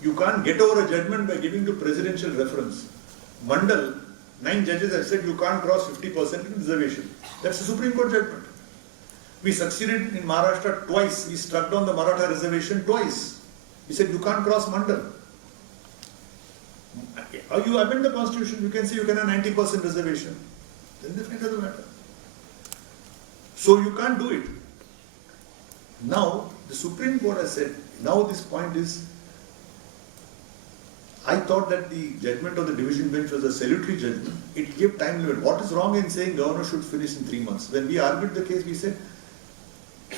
You can't get over a judgment by giving to presidential reference. Mandal, 9 judges have said you can't cross 50% in reservation. That's the Supreme Court judgment. We succeeded in Maharashtra twice. We struck down the Maratha reservation twice. We said you can't cross Mandal. You amend the constitution, you can say you can have 90% reservation. Then the fact of the matter. So you can't do it. Now, the Supreme Court has said, now this point is, I thought that the judgment of the division bench was a salutary judgment. It gave time limit. What is wrong in saying governor should finish in 3 months? When we argued the case, we said,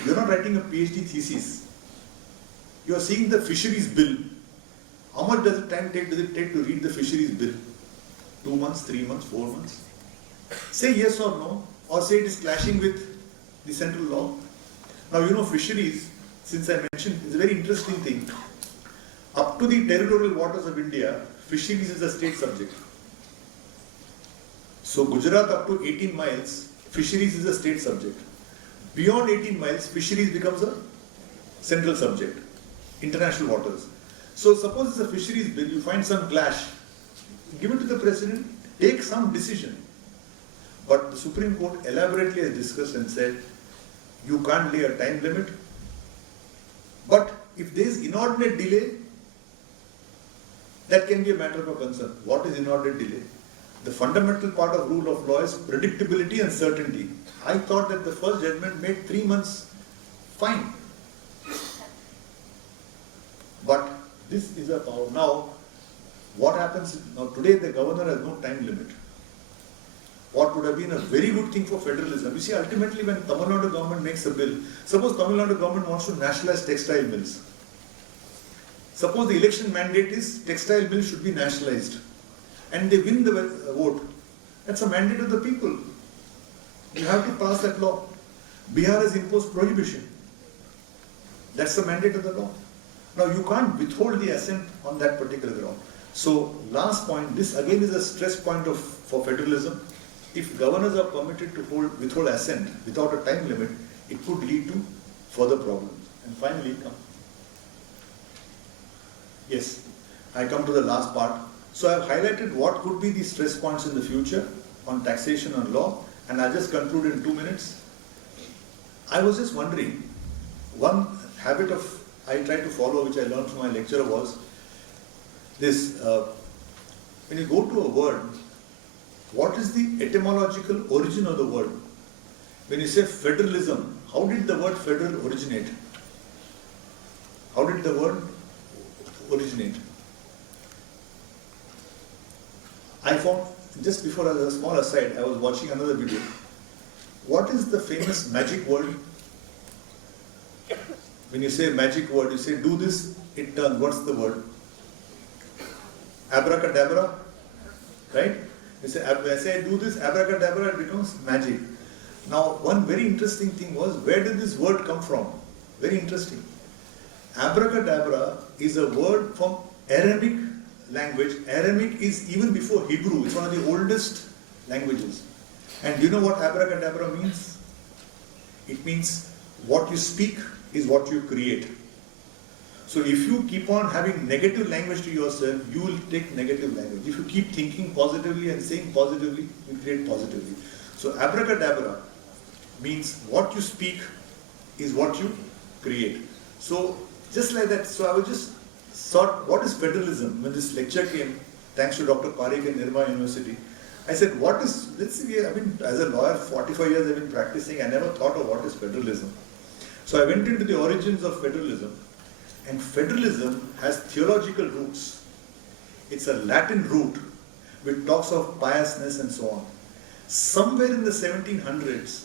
you're not writing a PhD thesis. You are seeing the fisheries bill. How much does it take to read the fisheries bill? 2 months, 3 months, 4 months? Say yes or no, or say it is clashing with the central law. Now, you know, fisheries, since I mentioned, is a very interesting thing. Up to the territorial waters of India, fisheries is a state subject. So Gujarat up to 18 miles, fisheries is a state subject. Beyond 18 miles, fisheries becomes a central subject, international waters. So suppose it's a fisheries bill, you find some clash, give it to the president, take some decision. But the Supreme Court elaborately has discussed and said, you can't lay a time limit. But if there is inordinate delay, that can be a matter of concern. What is inordinate delay? The fundamental part of rule of law is predictability and certainty. I thought that the first judgment made 3 months fine. But this is a power. Now, what happens? Now, today the governor has no time limit. What would have been a very good thing for federalism. You see, ultimately when Tamil Nadu government makes a bill, suppose Tamil Nadu government wants to nationalize textile mills. Suppose the election mandate is textile mills should be nationalized and they win the vote. That's a mandate of the people. You have to pass that law. Bihar has imposed prohibition. That's the mandate of the law. Now you can't withhold the assent on that particular ground. So last point, this again is a stress point for federalism. If governors are permitted to withhold assent without a time limit, it could lead to further problems. And finally, yes, I come to the last part. So I have highlighted what could be the stress points in the future on taxation and law, and I'll just conclude in 2 minutes. I was just wondering, one habit I try to follow, which I learned from my lecturer, was this, when you go to a word, what is the etymological origin of the word? When you say federalism, how did the word federal originate? How did the word originate? I found, just before as a small aside, I was watching another video. What is the famous magic word? When you say magic word, you say do this, it turns. What's the word? Abracadabra, right? You say, I say do this, abracadabra, it becomes magic. Now, one very interesting thing was, where did this word come from? Very interesting. Abracadabra is a word from Aramaic language. Aramaic is even before Hebrew. It's one of the oldest languages. And do you know what abracadabra means? It means what you speak is what you create. So if you keep on having negative language to yourself, you will take negative language. If you keep thinking positively and saying positively, you will create positively. So abracadabra means what you speak is what you create. So just like that, so I was just thought, what is federalism? When this lecture came, thanks to Dr. Parikh and Nirma University, I said, what is, let's see, I mean, as a lawyer, 45 years I've been practicing, I never thought of what is federalism. So I went into the origins of federalism, and federalism has theological roots. It's a Latin root which talks of piousness and so on. Somewhere in the 1700s,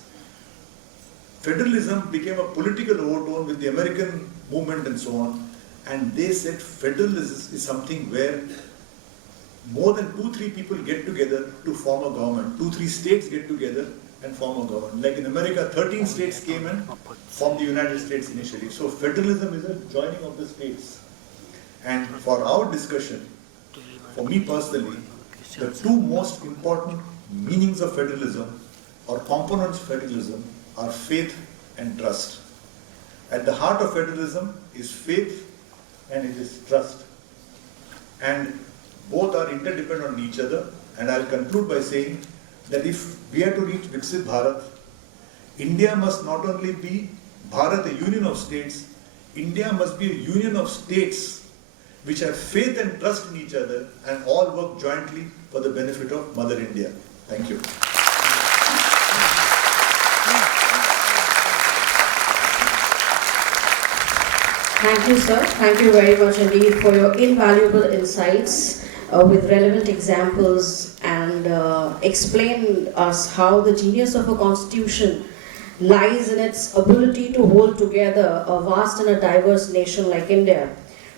federalism became a political overtone with the American movement and so on, and they said federalism is something where more than 2-3 people get together to form a government. 2-3 states get together and form a government. Like in America, 13 states came and formed the United States initially. So federalism is a joining of the states. And for our discussion, for me personally, The two most important meanings of federalism or components of federalism are faith and trust. At the heart of federalism is faith and it is trust. And both are interdependent on each other. And I'll conclude by saying that if we are to reach Viksit Bharat, India must not only be Bharat, a union of states, India must be a union of states which have faith and trust in each other and all work jointly for the benefit of Mother India. Thank you. Thank you, sir. Thank you very much indeed for your invaluable insights with relevant examples and explain us how the genius of a constitution lies in its ability to hold together a vast and a diverse nation like India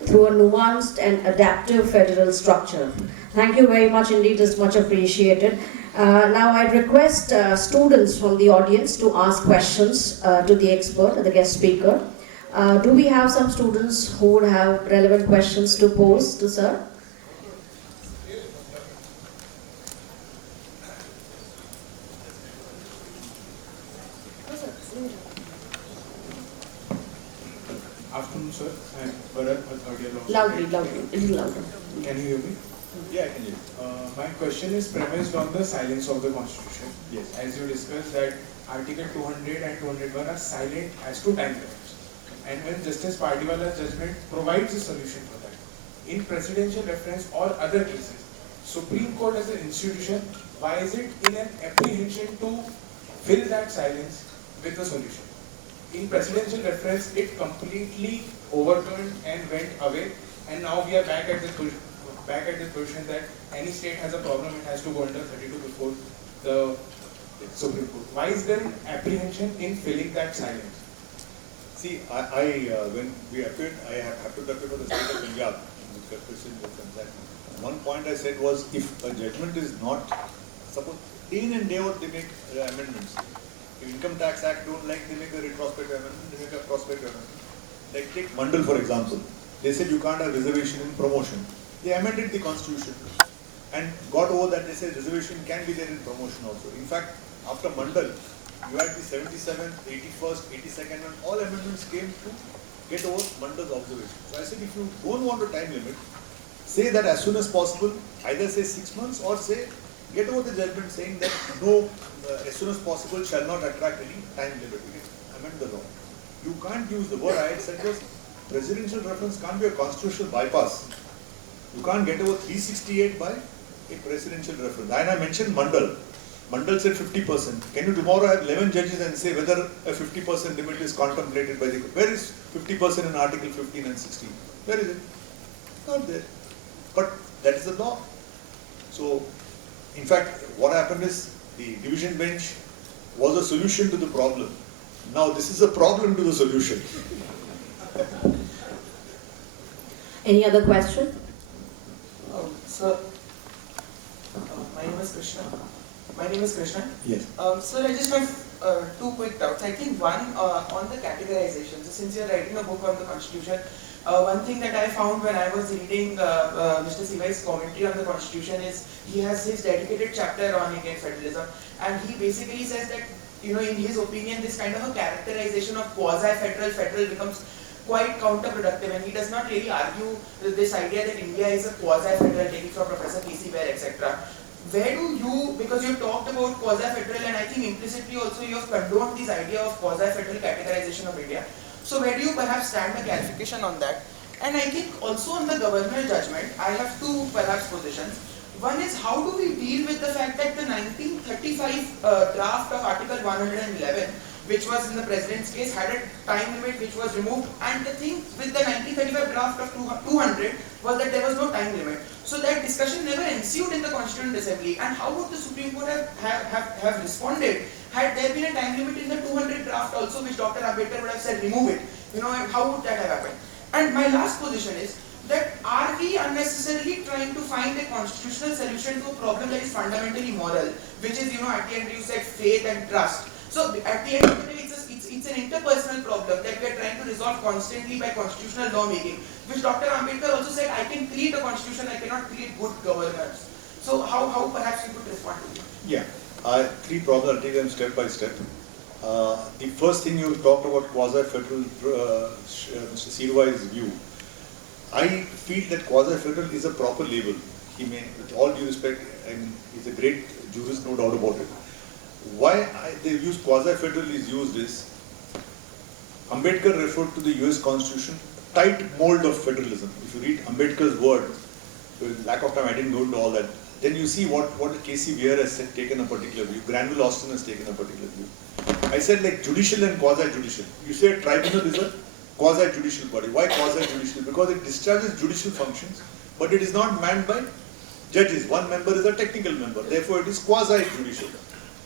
through a nuanced and adaptive federal structure. Thank you very much indeed, it's much appreciated. Now I request students from the audience to ask questions to the expert, the guest speaker. Do we have some students who would have relevant questions to pose to sir? Afternoon, sir. I'm Bharat, a third year law Loudly, student. a little louder. Can you hear me? Yeah, I can hear you. My question is premised on the silence of the Constitution. Yes. As you discussed that Article 200 and 201 are silent as to time limits. And when Justice Pardiwala's judgment provides a solution for that. In presidential reference or other cases, Supreme Court as an institution, why is it in an apprehension to fill that silence with a solution? In presidential reference, it completely overturned and went away, and now we are back at the position that any state has a problem, it has to go under 32 before the Supreme Court. Why is there an apprehension in filling that silence? See, when we appeared, I have to appear for the state of Punjab with the question that one point I said was if a judgment is not, suppose day in and day out they make amendments. If Income Tax Act don't like, they make a retrospective amendment, they make a prospective amendment. Like take Mandal for example. They said you can't have reservation in promotion. They amended the constitution and got over that. They said reservation can be there in promotion also. In fact, after Mandal, you had the 77th, 81st, 82nd and all amendments came to get over Mandal's observation. So I said if you don't want a time limit, say that as soon as possible, either say 6 months or say get over the judgment saying that no, as soon as possible shall not attract any time limit. You can amend the law. You can't use the word I had said was presidential reference can't be a constitutional bypass. You can't get over 368 by a presidential reference. And I mentioned Mandal. Mandal said 50%. Can you tomorrow have 11 judges and say whether a 50% limit is contemplated by the... Where is 50% in Article 15 and 16? Where is it? Not there. But that is the law. So, in fact, what happened is the division bench was a solution to the problem. Now this is a problem to the solution. Any other question? Sir, my name is Krishna. Yes. Sir, I just have two quick doubts. I think one on the categorization. So since you're writing a book on the Constitution, one thing that I found when I was reading Mr. Sivai's commentary on the Constitution is he has his dedicated chapter on Indian federalism, and he basically says that, you know, in his opinion, this kind of a characterization of federal becomes quite counterproductive, and he does not really argue this idea that India is a quasi-federal, taking from Professor P.C. Ware, etc. Where do you, because you talked about quasi-federal, and I think implicitly also you have condoned this idea of quasi-federal categorization of India. So where do you perhaps stand a clarification on that? And I think also on the governor judgment, I have two perhaps positions. One is, how do we deal with the fact that the 1935 draft of Article 111, which was in the president's case, had a time limit which was removed, and the thing with the 1935 draft of 200 was that there was no time limit. So that discussion never ensued in the Constituent Assembly. And how would the Supreme Court have responded had there been a time limit in the 200 draft also, which Dr. Ambedkar would have said remove it? You know, and how would that have happened? And my last position is that are we unnecessarily trying to find a constitutional solution to a problem that is fundamentally moral, which is, you know, at the end you said faith and trust. So at the end of the day, it's an interpersonal problem that we are trying to resolve constantly by constitutional lawmaking, which Dr. Ambedkar also said, I can create a constitution, I cannot create good governance. So how perhaps you could respond to it? Yeah, three problems. I'll take them step by step. The first thing you talked about quasi-federal, Mr. Sirvai's view. I feel that quasi-federal is a proper label. He may, with all due respect, and he's a great jurist, no doubt about it. Why they use quasi-federal is used is, Ambedkar referred to the US Constitution, tight mold of federalism. If you read Ambedkar's word, with lack of time I didn't go into all that, then you see what K.C. Weir has taken a particular view, Granville Austin has taken a particular view. I said like judicial and quasi-judicial. You say a tribunal is a quasi-judicial body. Why quasi-judicial? Because it discharges judicial functions, but it is not manned by judges. One member is a technical member, therefore it is quasi-judicial.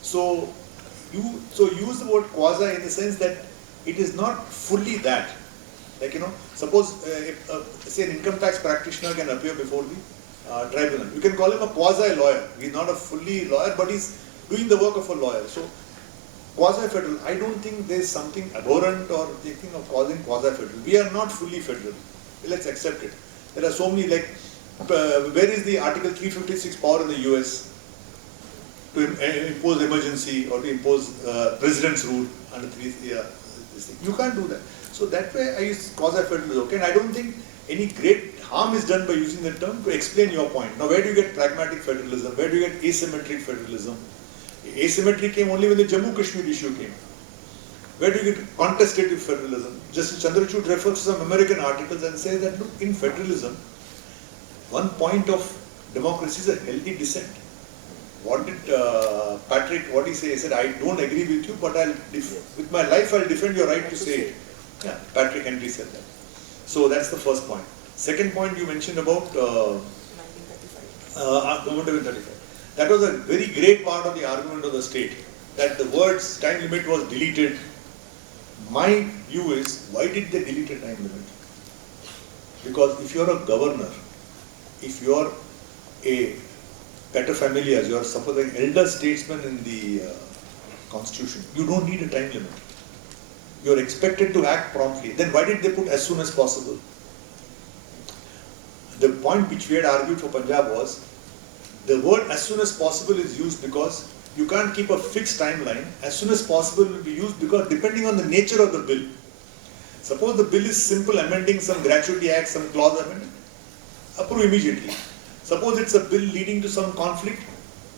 So use the word quasi in the sense that it is not fully that. Like, suppose say an income tax practitioner can appear before the tribunal. You can call him a quasi-lawyer. He's not a fully lawyer, but he's doing the work of a lawyer. So quasi-federal, I don't think there's something abhorrent or thinking of calling quasi-federal. We are not fully federal. Let's accept it. There are so many, like, where is the Article 356 power in the US to impose emergency or to impose president's rule under this thing? You can't do that. So that way I use quasi-federal is okay, and I don't think any great harm is done by using the term to explain your point. Now, where do you get pragmatic federalism? Where do you get asymmetric federalism? Asymmetry came only when the Jammu Kashmir issue came. Where do you get contestative federalism? Justice Chandrachud refers to some American articles and says that, look, in federalism, one point of democracy is a healthy dissent. What did Patrick, what he say? He said, I don't agree with you, but with my life I'll defend your right to say it. Yeah, Patrick Henry said that. So that's the first point. Second point you mentioned about 1935. That was a very great part of the argument of the state, that the words time limit was deleted. My view is, why did they delete a time limit? Because if you're a governor, if you're a paterfamilias, you're supposing elder statesman in the constitution, you don't need a time limit. You're expected to act promptly. Then why did they put as soon as possible? The point which we had argued for Punjab was, the word as soon as possible is used because you can't keep a fixed timeline. As soon as possible will be used because depending on the nature of the bill. Suppose the bill is simple, amending some gratuity act, some clause amendment, approve immediately. Suppose it's a bill leading to some conflict,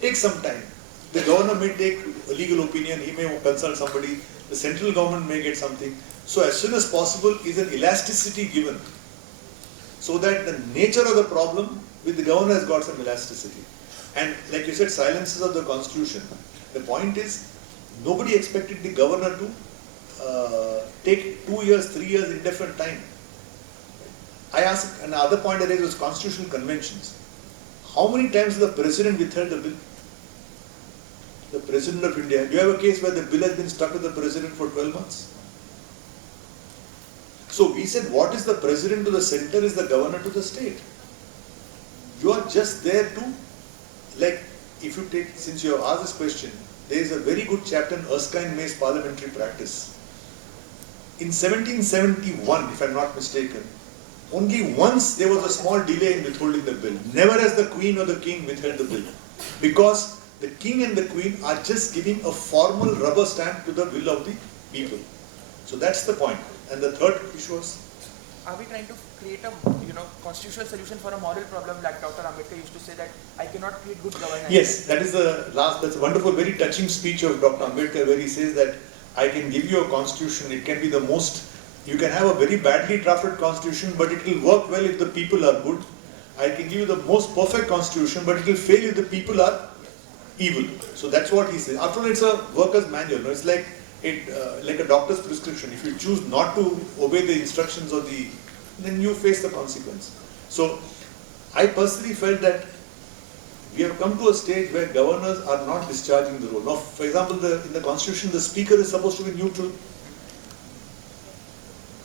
take some time. The governor may take a legal opinion, he may consult somebody, the central government may get something. So as soon as possible is an elasticity given, so that the nature of the problem with the governor has got some elasticity. And like you said, silences of the constitution. The point is, nobody expected the governor to take 2 years, 3 years indefinite time. I asked, another point I raised was constitutional conventions. How many times has the president withheld the bill? The president of India. Do you have a case where the bill has been stuck with the president for 12 months? So we said, what is the president to the center is the governor to the state. You are just there to, like, if you take, since you have asked this question, there is a very good chapter in Erskine May's parliamentary practice. In 1771, if I am not mistaken, only once there was a small delay in withholding the bill. Never has the Queen or the King withheld the bill. Because the King and the Queen are just giving a formal rubber stamp to the will of the people. So that's the point. And the third issue was? Are we trying to create a constitutional solution for a moral problem, like Dr. Ambedkar used to say that I cannot create good governance? Yes, that is the last, that's a wonderful, very touching speech of Dr. Ambedkar where he says that I can give you a constitution, it can be the most, you can have a very badly drafted constitution, but it will work well if the people are good. I can give you the most perfect constitution, but it will fail if the people are evil. So that's what he says. After all, it's a worker's manual. It's like like a doctor's prescription. If you choose not to obey the instructions of then you face the consequence. So I personally felt that we have come to a stage where governors are not discharging the role. Now, for example, in the constitution, the speaker is supposed to be neutral.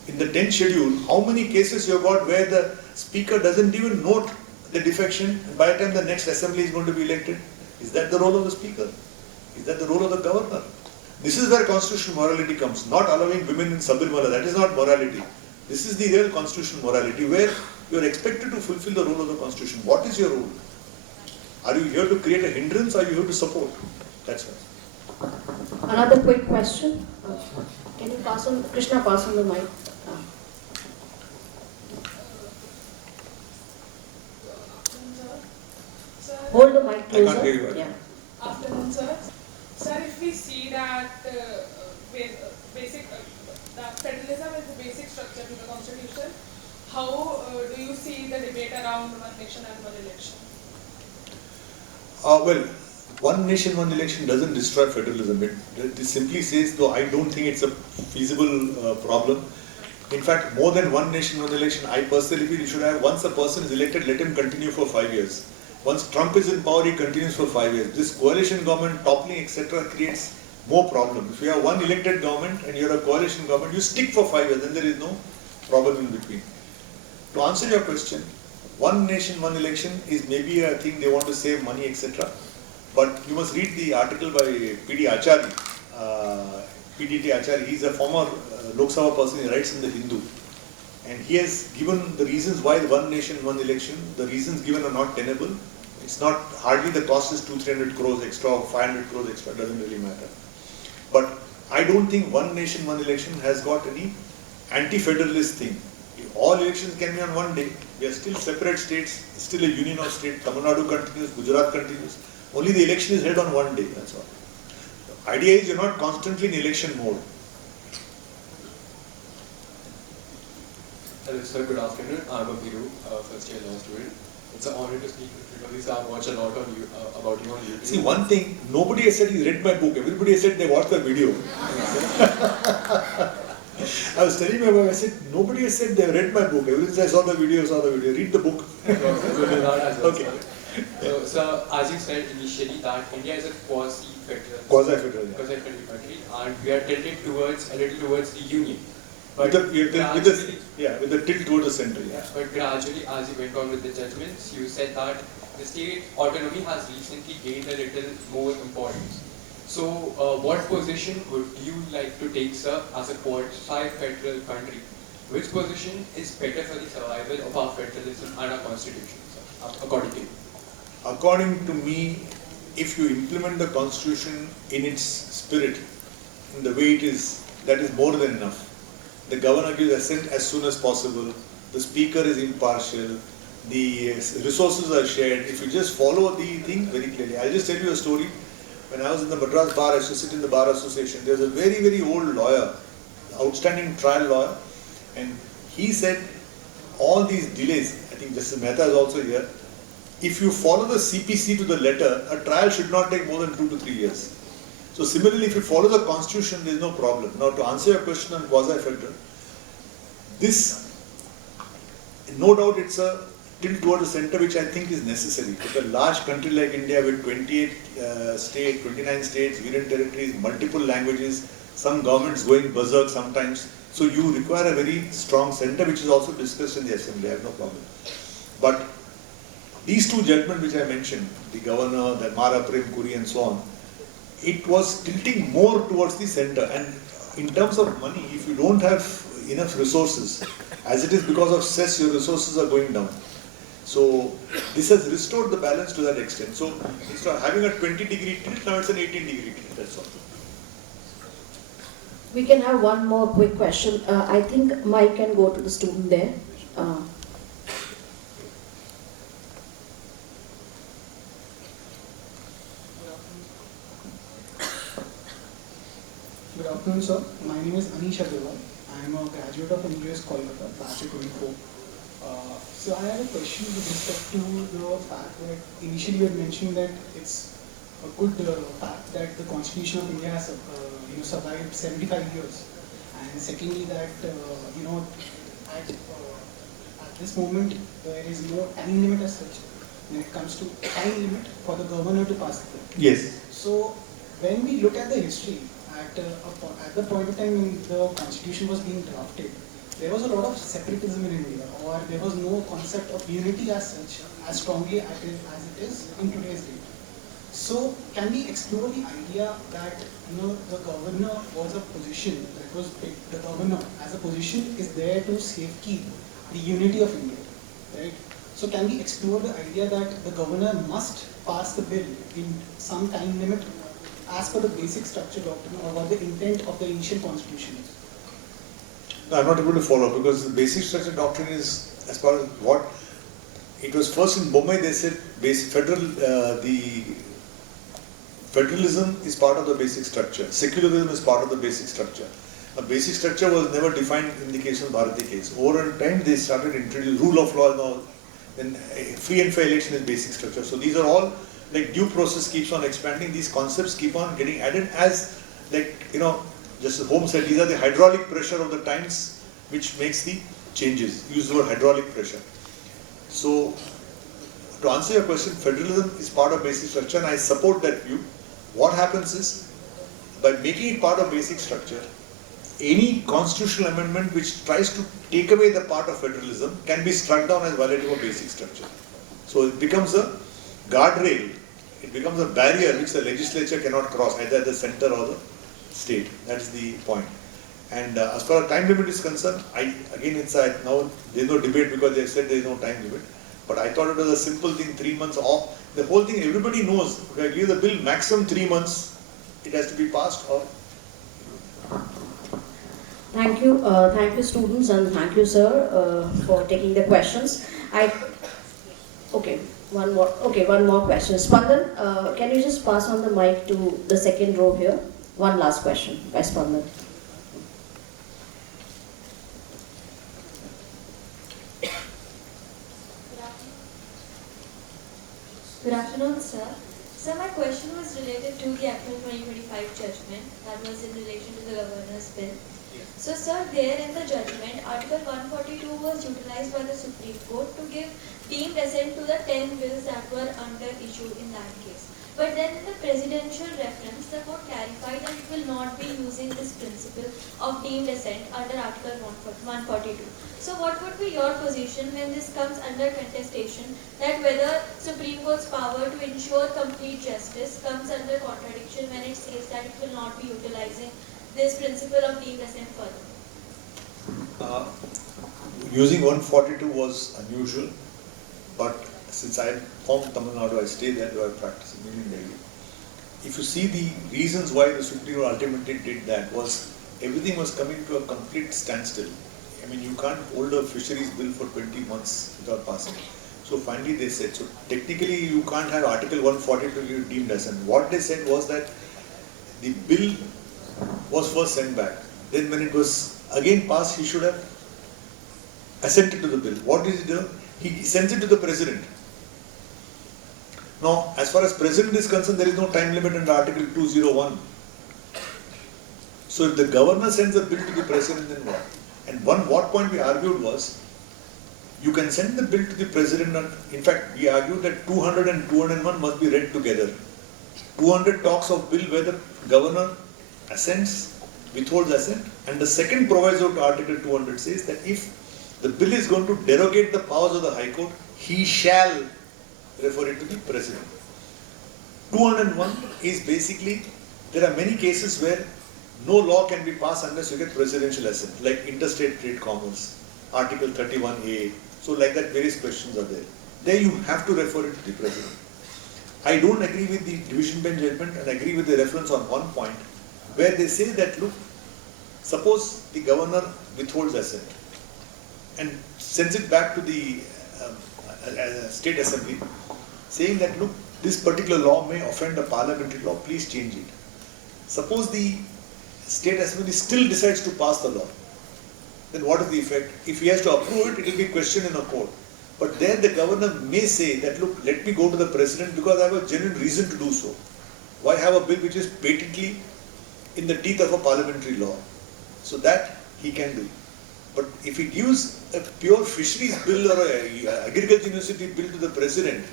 In the 10th schedule, how many cases you have got where the speaker doesn't even note the defection, and by the time the next assembly is going to be elected? Is that the role of the speaker? Is that the role of the governor? This is where constitutional morality comes, not allowing women in Sabarimala. That is not morality. This is the real constitutional morality where you are expected to fulfill the role of the constitution. What is your role? Are you here to create a hindrance or are you here to support? That's why. Another quick question. Can you pass on, Krishna, pass on the mic? Hold the mic closer. I can't hear you. Yeah. Afternoon, sir. Sir, if we see that that federalism is the basic structure to the constitution, how do you see the debate around one nation and one election? Well, one nation, one election doesn't destroy federalism. It simply says, though I don't think it's a feasible problem. In fact, more than one nation, one election, I personally feel you should have, once a person is elected, let him continue for 5 years. Once Trump is in power, he continues for 5 years. This coalition government, toppling, etc. creates more problems. If you have one elected government and you're a coalition government, you stick for 5 years, then there is no problem in between. To answer your question, one nation, one election is maybe a thing they want to save money, etc. But you must read the article by P.D. Acharya, P.D.T. Acharya. He's a former Lok Sabha person, he writes in the Hindu. And he has given the reasons why the one nation, one election, the reasons given are not tenable. It's not, hardly the cost is 200-300 crores extra or 500 crores extra, doesn't really matter. But I don't think one nation, one election has got any anti-federalist thing. All elections can be on one day. We are still separate states, still a union of states. Tamil Nadu continues, Gujarat continues. Only the election is held on one day, that's all. The idea is you're not constantly in election mode. Hello sir, good afternoon. I'm Abhiru, first year law student. It's an honor to speak with you because I've watched a lot on you, about you on YouTube. See, one thing, nobody has said he read my book. Everybody has said they watched the video. I was telling my wife, I said, nobody has said they read my book. Everyone says, I saw the video. Read the book. Okay. So, as you said initially, that India is a quasi-federal Quasi-federal, country, and we are tilted towards, a little towards the union. But with the tilt towards the center. Yeah. But gradually, as you went on with the judgments, you said that the state autonomy has recently gained a little more importance. So, what position would you like to take, sir, as a quasi-federal country? Which position is better for the survival of our federalism and our constitution, sir, according to you? According to me, if you implement the constitution in its spirit, in the way it is, that is more than enough. The governor gives assent as soon as possible, the speaker is impartial, the resources are shared. If you just follow the thing very clearly. I'll just tell you a story. When I was in the Madras bar, I used to sit in the bar association. There was a very, very old lawyer, outstanding trial lawyer, and he said all these delays, I think Justice Mehta is also here, if you follow the CPC to the letter, a trial should not take more than 2 to 3 years. So similarly, if you follow the constitution, there is no problem. Now to answer your question on quasi-federal, this, no doubt it's a tilt toward the center which I think is necessary. With a large country like India with 28 states, 29 states, union territories, multiple languages, some governments going berserk sometimes. So you require a very strong center which is also discussed in the assembly, I have no problem. But these two judgments which I mentioned, the governor, the Mara Prem Kuri and so on, it was tilting more towards the center. And in terms of money, if you don't have enough resources, as it is because of cess, your resources are going down. So this has restored the balance to that extent. So instead of having a 20-degree tilt, now it's an 18-degree tilt, that's all. We can have one more quick question. I think Mike can go to the student there. Good afternoon, sir. My name is Anish Agarwal. I am a graduate of NUS Kolkata, batch 24. So I have a question with respect to the fact that initially you had mentioned that it's a good fact that the Constitution of India has survived 75 years, and secondly that at this moment there is no time limit as such when it comes to time limit for the governor to pass the bill. Yes. So when we look at the history, at the point of time when the constitution was being drafted, there was a lot of separatism in India, or there was no concept of unity as such, as strongly as it is in today's date. So can we explore the idea that the governor was a position that was picked, the governor as a position is there to safekeep the unity of India, right? So can we explore the idea that the governor must pass the bill in some time limit as per the basic structure doctrine or what the intent of the initial constitution is? No, I'm not able to follow because the basic structure doctrine is as far as what it was first in Bombay. They said the federalism is part of the basic structure. Secularism is part of the basic structure. A basic structure was never defined in the case of Bharati case. Over time, they started introducing rule of law and all. Then free and fair election is basic structure. So these are all like due process keeps on expanding. These concepts keep on getting added as just as Holmes said, these are the hydraulic pressure of the times which makes the changes. Use the word hydraulic pressure. So to answer your question, federalism is part of basic structure and I support that view. What happens is, by making it part of basic structure, any constitutional amendment which tries to take away the part of federalism can be struck down as violative of basic structure. So it becomes a guardrail, it becomes a barrier which the legislature cannot cross, either at the center or the state. That's the point. And as far as time limit is concerned, now there's no debate because they said there's no time limit. But I thought it was a simple thing, 3 months off. The whole thing, everybody knows, if I give the bill maximum 3 months, it has to be passed or. Thank you students and thank you sir for taking the questions. One more question. Spandan, can you just pass on the mic to the second row here? One last question by Spandan. Good afternoon, sir. So my question was related to the April 2025 judgment that was in relation to the governor's bill. So sir, there in the judgment, Article 142 was utilized by the Supreme Court to give deemed assent to the 10 bills that were under issue in that case. But then in the presidential reference, the court clarified that it will not be using this principle of deemed assent under Article 142. So what would be your position when this comes under contestation, that whether Supreme Court's power to ensure complete justice comes under contradiction when it says that it will not be utilizing this principle of deemed assent further? Using 142 was unusual, but since I am from Tamil Nadu, I stay there, I practice in Delhi. If you see the reasons why the Supreme Court ultimately did that was everything was coming to a complete standstill. I mean, you can't hold a fisheries bill for 20 months without passing. So finally they said, so technically you can't have Article 142 deemed assent. What they said was that the bill was first sent back. Then when it was again passed, he should have assented to the bill. What did he do? He sends it to the president. Now, as far as president is concerned, there is no time limit under Article 201. So if the governor sends a bill to the president, then what? And what point we argued was, you can send the bill to the president, and in fact, we argued that 200 and 201 must be read together. 200 talks of bill where the governor assents, withholds assent, and the second proviso to Article 200 says that if the bill is going to derogate the powers of the High Court, he shall refer it to the president. 201 is basically, there are many cases where no law can be passed unless you get presidential assent, like interstate trade commerce, Article 31A. So like that, various questions are there. There you have to refer it to the president. I don't agree with the division bench judgment and agree with the reference on one point, where they say that, look, suppose the governor withholds assent and sends it back to the state assembly, saying that, look, this particular law may offend a parliamentary law, please change it. Suppose the state assembly still decides to pass the law, then what is the effect? If he has to approve it, it will be questioned in a court. But there the governor may say that, look, let me go to the president because I have a genuine reason to do so. Why have a bill which is patently in the teeth of a parliamentary law? So that he can do. But if he gives a pure fisheries bill or an agriculture university bill to the president,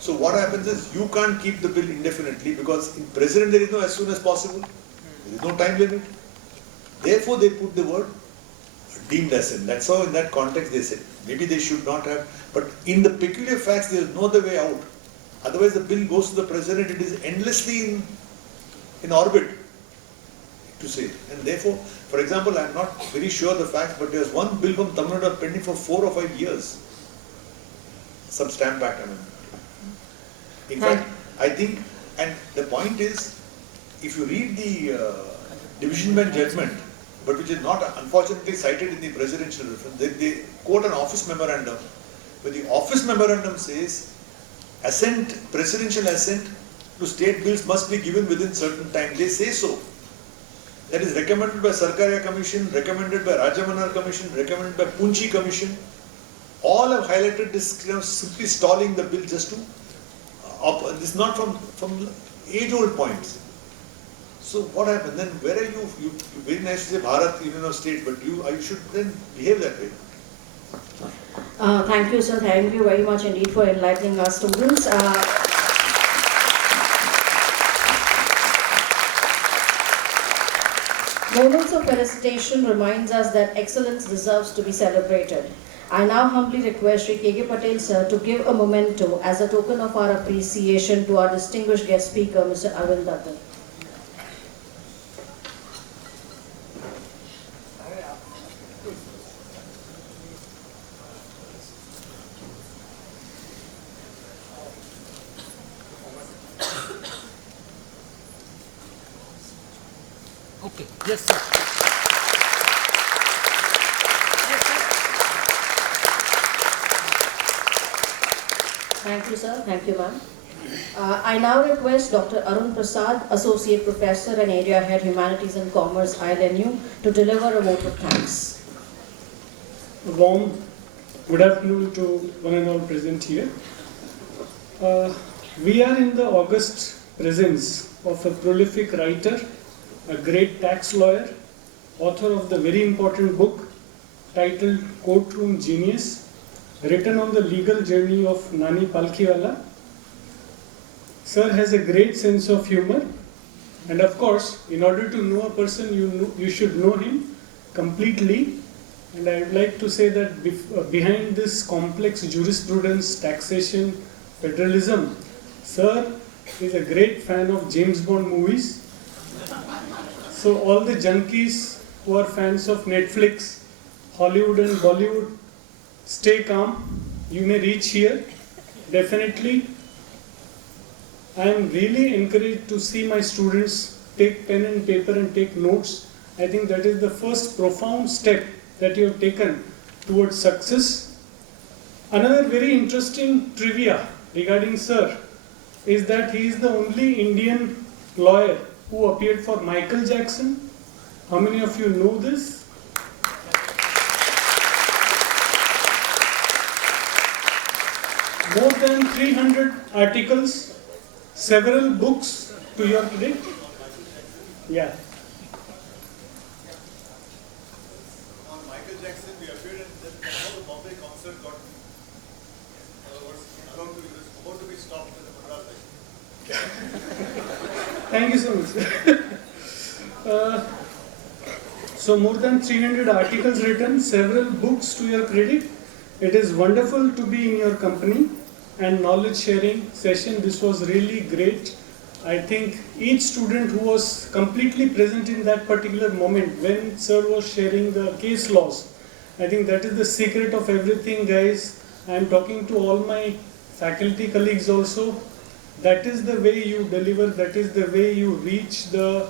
so what happens is you can't keep the bill indefinitely because in president there is no as soon as possible. There is no time limit. Therefore they put the word deemed assent. That's how in that context they said. Maybe they should not have, but in the peculiar facts there is no other way out. Otherwise the bill goes to the president, it is endlessly in orbit to say. And therefore, for example, I am not very sure the facts, but there is one bill from Tamil Nadu pending for 4 or 5 years. some stamp act amendment. In Thank- fact, I think, and the point is, if you read the division bench judgment, but which is not unfortunately cited in the presidential reference, they quote an office memorandum, where the office memorandum says, assent, presidential assent to state bills must be given within certain time. They say so. That is recommended by Sarkaria Commission, recommended by Rajamanar Commission, recommended by Punchi Commission. All have highlighted this, simply stalling the bill just to, this is not from age-old points. So what happened? Then where are you? You very nice to say Bharat, Union of States, but you should then behave that way. Thank you, sir. Thank you very much indeed for enlightening our students. Moments of felicitation reminds us that excellence deserves to be celebrated. I now humbly request Shri K.K. Patel, sir, to give a memento as a token of our appreciation to our distinguished guest speaker, Mr. Arvind Datar. Okay. Yes, sir. Thank you, sir. Thank you, ma'am. I now request Dr. Arun Prasad, Associate Professor and Area Head, Humanities and Commerce, ILNU, to deliver a vote of thanks. A warm good afternoon to one and all present here. We are in the august presence of a prolific writer, a great tax lawyer, author of the very important book titled Courtroom Genius, written on the legal journey of Nani Palkhiwala. Sir has a great sense of humor, and of course, in order to know a person, you should know him completely. And I would like to say that behind this complex jurisprudence, taxation, federalism, Sir is a great fan of James Bond movies. So all the junkies who are fans of Netflix, Hollywood and Bollywood, stay calm. You may reach here. Definitely. I am really encouraged to see my students take pen and paper and take notes. I think that is the first profound step that you have taken towards success. Another very interesting trivia regarding Sir is that he is the only Indian lawyer who appeared for Michael Jackson. How many of you know this? More than 300 articles, several books to your credit. Yeah. On Michael Jackson, we appeared and then how the Bombay concert got about to be stopped in the Madras. Thank you so much. So more than 300 articles written, several books to your credit. It is wonderful to be in your company and knowledge sharing session. This was really great. I think each student who was completely present in that particular moment when Sir was sharing the case laws, I think that is the secret of everything, guys. I am talking to all my faculty colleagues also. That is the way you deliver, that is the way you reach the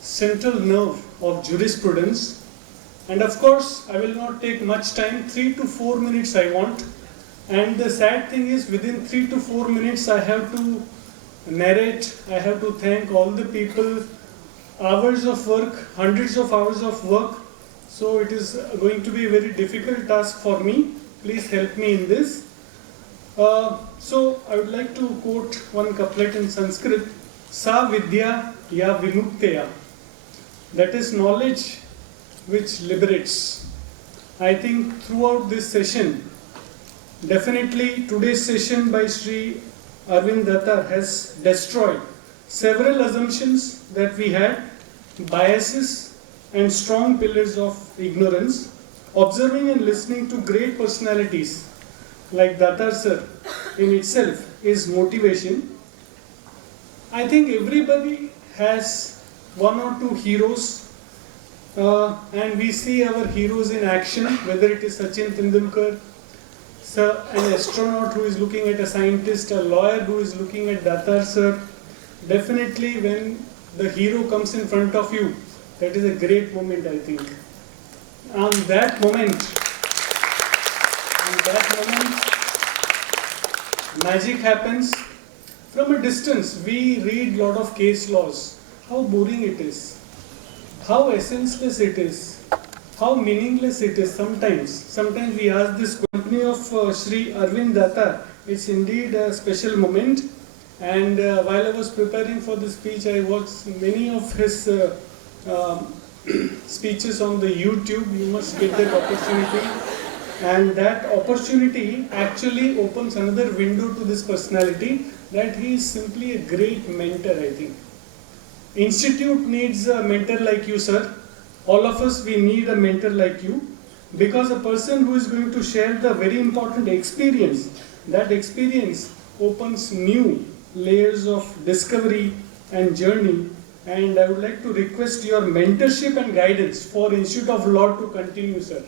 central nerve of jurisprudence. And of course, I will not take much time, 3 to 4 minutes I want. And the sad thing is, within 3 to 4 minutes I have to narrate, I have to thank all the people, hours of work, hundreds of hours of work. So it is going to be a very difficult task for me. Please help me in this. So I would like to quote one couplet in Sanskrit, Sa Vidya Ya Vimukteya. That is knowledge which liberates. I think throughout this session, definitely today's session by Shri Arvind Datar has destroyed several assumptions that we had, biases and strong pillars of ignorance. Observing and listening to great personalities like Datar sir in itself is motivation. I think everybody has one or two heroes, and we see our heroes in action, whether it is Sachin Tendulkar, sir, an astronaut who is looking at a scientist, a lawyer who is looking at Datar sir. Definitely when the hero comes in front of you, that is a great moment, I think. On that moment, magic happens. From a distance, we read lot of case laws. How boring it is. How essenceless it is. How meaningless it is sometimes. Sometimes we ask this company of Shri Arvind Datar. It's indeed a special moment. And while I was preparing for this speech, I watched many of his speeches on the YouTube. You must get that opportunity. And that opportunity actually opens another window to this personality, that he is simply a great mentor, I think. Institute needs a mentor like you, sir. All of us, we need a mentor like you, because a person who is going to share the very important experience, that experience opens new layers of discovery and journey. And I would like to request your mentorship and guidance for Institute of Law to continue, sir.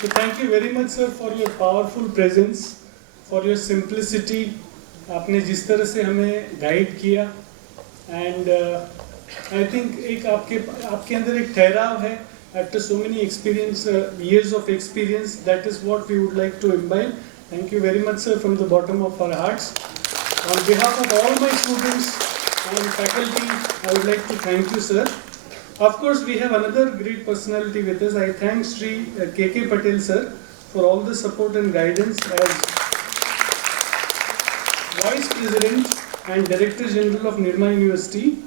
So thank you very much, sir, for your powerful presence, for your simplicity. आपने जिस तरह से हमें guide किया, and I think एक आपके अंदर एक ठहराव है. After so many years of experience, that is what we would like to imbibe. Thank you very much, sir, from the bottom of our hearts. On behalf of all my students and faculty, I would like to thank you, sir. Of course, we have another great personality with us. I thank Shri K.K. Patel, sir, for all the support and guidance as Vice President and Director General of Nirma University.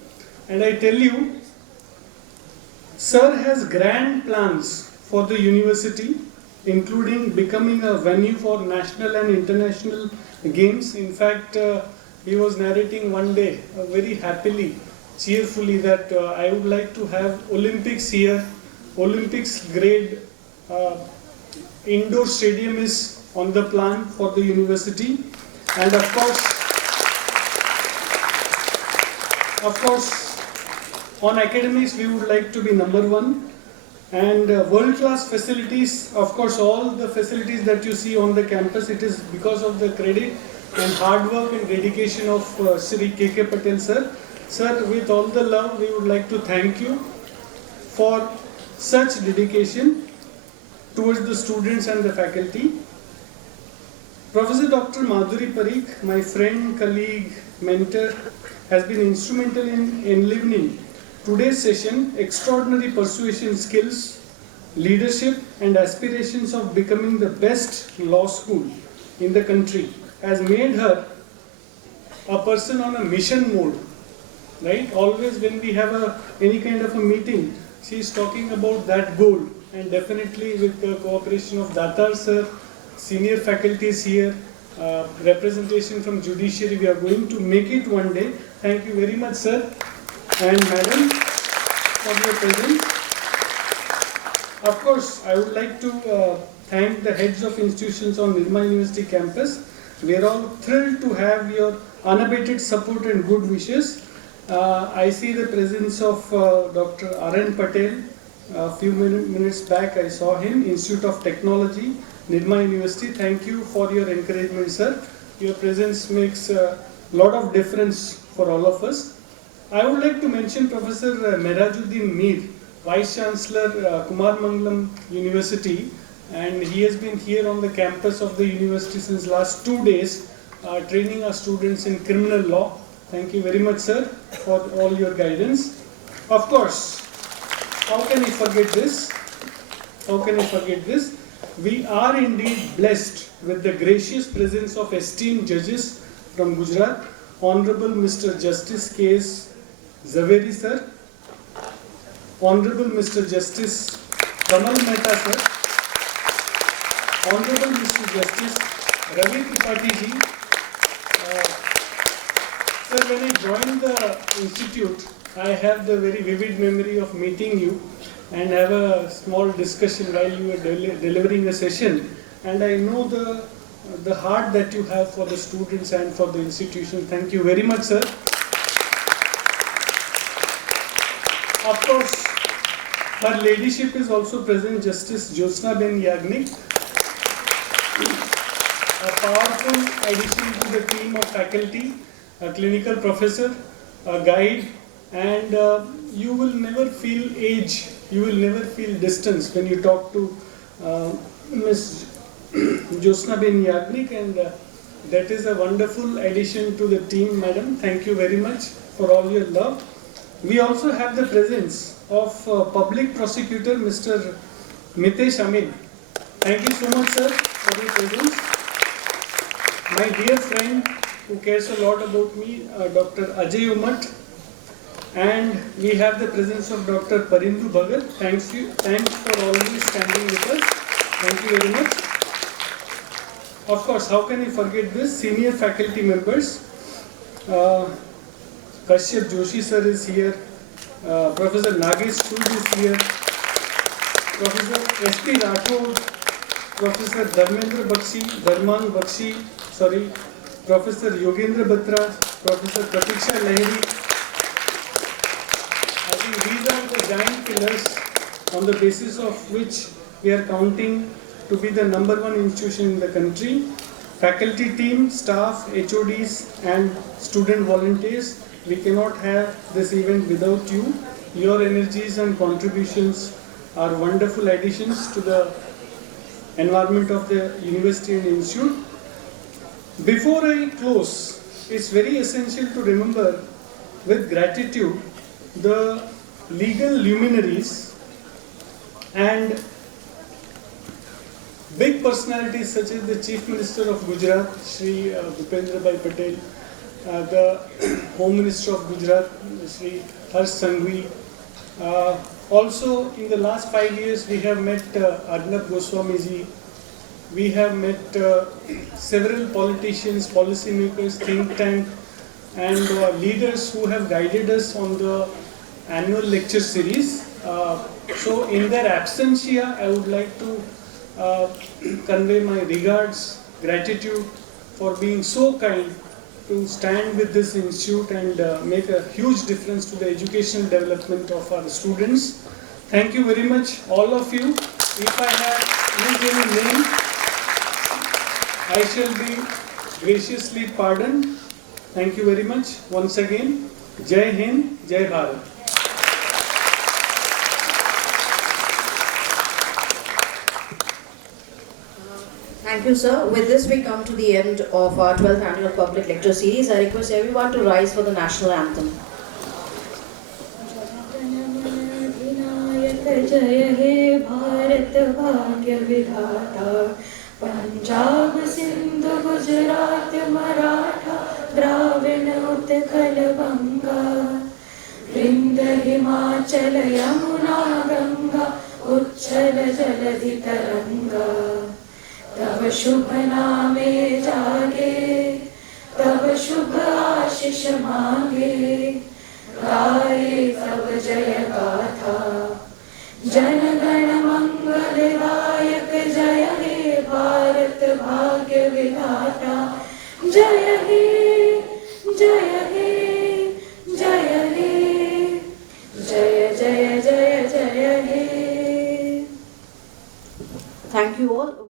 And I tell you, sir has grand plans for the university, including becoming a venue for national and international games. In fact, he was narrating one day very happily, cheerfully, that I would like to have Olympics here. Olympics grade indoor stadium is on the plan for the university. And of course, on academics, we would like to be number one. And world-class facilities, of course, all the facilities that you see on the campus, it is because of the credit and hard work and dedication of Shri K.K. Patel, sir. Sir, with all the love, we would like to thank you for such dedication towards the students and the faculty. Professor Dr. Madhuri Parikh, my friend, colleague, mentor, has been instrumental in enlivening today's session. Extraordinary persuasion skills, leadership and aspirations of becoming the best law school in the country has made her a person on a mission mode, right? Always when we have any kind of a meeting, she is talking about that goal, and definitely with the cooperation of Datar sir, senior faculties here, representation from judiciary, we are going to make it one day. Thank you very much, sir and madam, for your presence. Of course, I would like to thank the heads of institutions on Nirma University campus. We are all thrilled to have your unabated support and good wishes. I see the presence of Dr. Arvind Patel. A few minutes back I saw him, Institute of Technology, Nirma University. Thank you for your encouragement, sir. Your presence makes a lot of difference for all of us. I would like to mention Professor Merajuddin Mir, Vice Chancellor Kumar Mangalam University, and he has been here on the campus of the university since last 2 days, training our students in criminal law. Thank you very much, sir, for all your guidance. Of course, how can I forget this? How can I forget this? We are indeed blessed with the gracious presence of esteemed judges from Gujarat, Honorable Mr. Justice K.S. Zaveri sir, Honorable Mr. Justice Kamal Mehta sir, Honorable Mr. Justice Ravi Tripathi ji. Sir, when I joined the institute, I have the very vivid memory of meeting you and have a small discussion while you were delivering a session, and I know the heart that you have for the students and for the institution. Thank you very much, sir. Of course, Her ladyship is also present, Justice Jyotsna Ben Yagnik, a powerful addition to the team of faculty, a clinical professor, a guide, and you will never feel age, you will never feel distance when you talk to Ms. Jyotsna Ben Yagnik, and that is a wonderful addition to the team, madam. Thank you very much for all your love. We also have the presence of Public Prosecutor Mr. Mitesh Amin. Thank you so much, sir, for your presence. My dear friend who cares a lot about me, Dr. Ajay Umat, and we have the presence of Dr. Parindu Bhagat. Thanks for always standing with us. Thank you very much. Of course, how can we forget this? Senior faculty members. Kashyap Joshi sir is here. Professor Nagesh Chud is here. Professor S.P. Rathod, Professor Dharmendra Bakshi, Professor Yogendra Batra, Professor Pratiksha Lahiri. I think these are the giant pillars on the basis of which we are counting to be the #1 institution in the country. Faculty team, staff, HODs and student volunteers, we cannot have this event without you. Your energies and contributions are wonderful additions to the environment of the university and institute. Before I close, it's very essential to remember with gratitude the legal luminaries and big personalities such as the Chief Minister of Gujarat, Shri Bhupendra Bhai Patel, the Home Minister of Gujarat, Shri Harsh Sanghvi. Also, in the last 5 years, we have met Arnab Goswami ji. We have met several politicians, policymakers, think tank, and leaders who have guided us on the annual lecture series. So, in their absentia, I would like to convey my regards, gratitude for being so kind to stand with this institute and make a huge difference to the educational development of our students. Thank you very much, all of you. If I have used any name, I shall be graciously pardoned. Thank you very much once again. Jai Hind, Jai Bharat. Thank you, sir. With this, we come to the end of our 12th annual public lecture series. I request everyone to rise for the national anthem. जय हे भारत भाग्य विधाता पंजाब सिंधु गुजरात मराठा द्राविड़ उत्कल बंगा विंध हिमाचल यमुना गंगा उच्छल जलधि तरंगा तब शुभ नामे जागे तब शुभ आशीष मांगे गाए तब जय गाथा जन गण मंगलदायक जय हे भारत भाग्य विधाता जय हे जय हे जय हे जय जय जय जय हे. Thank you all.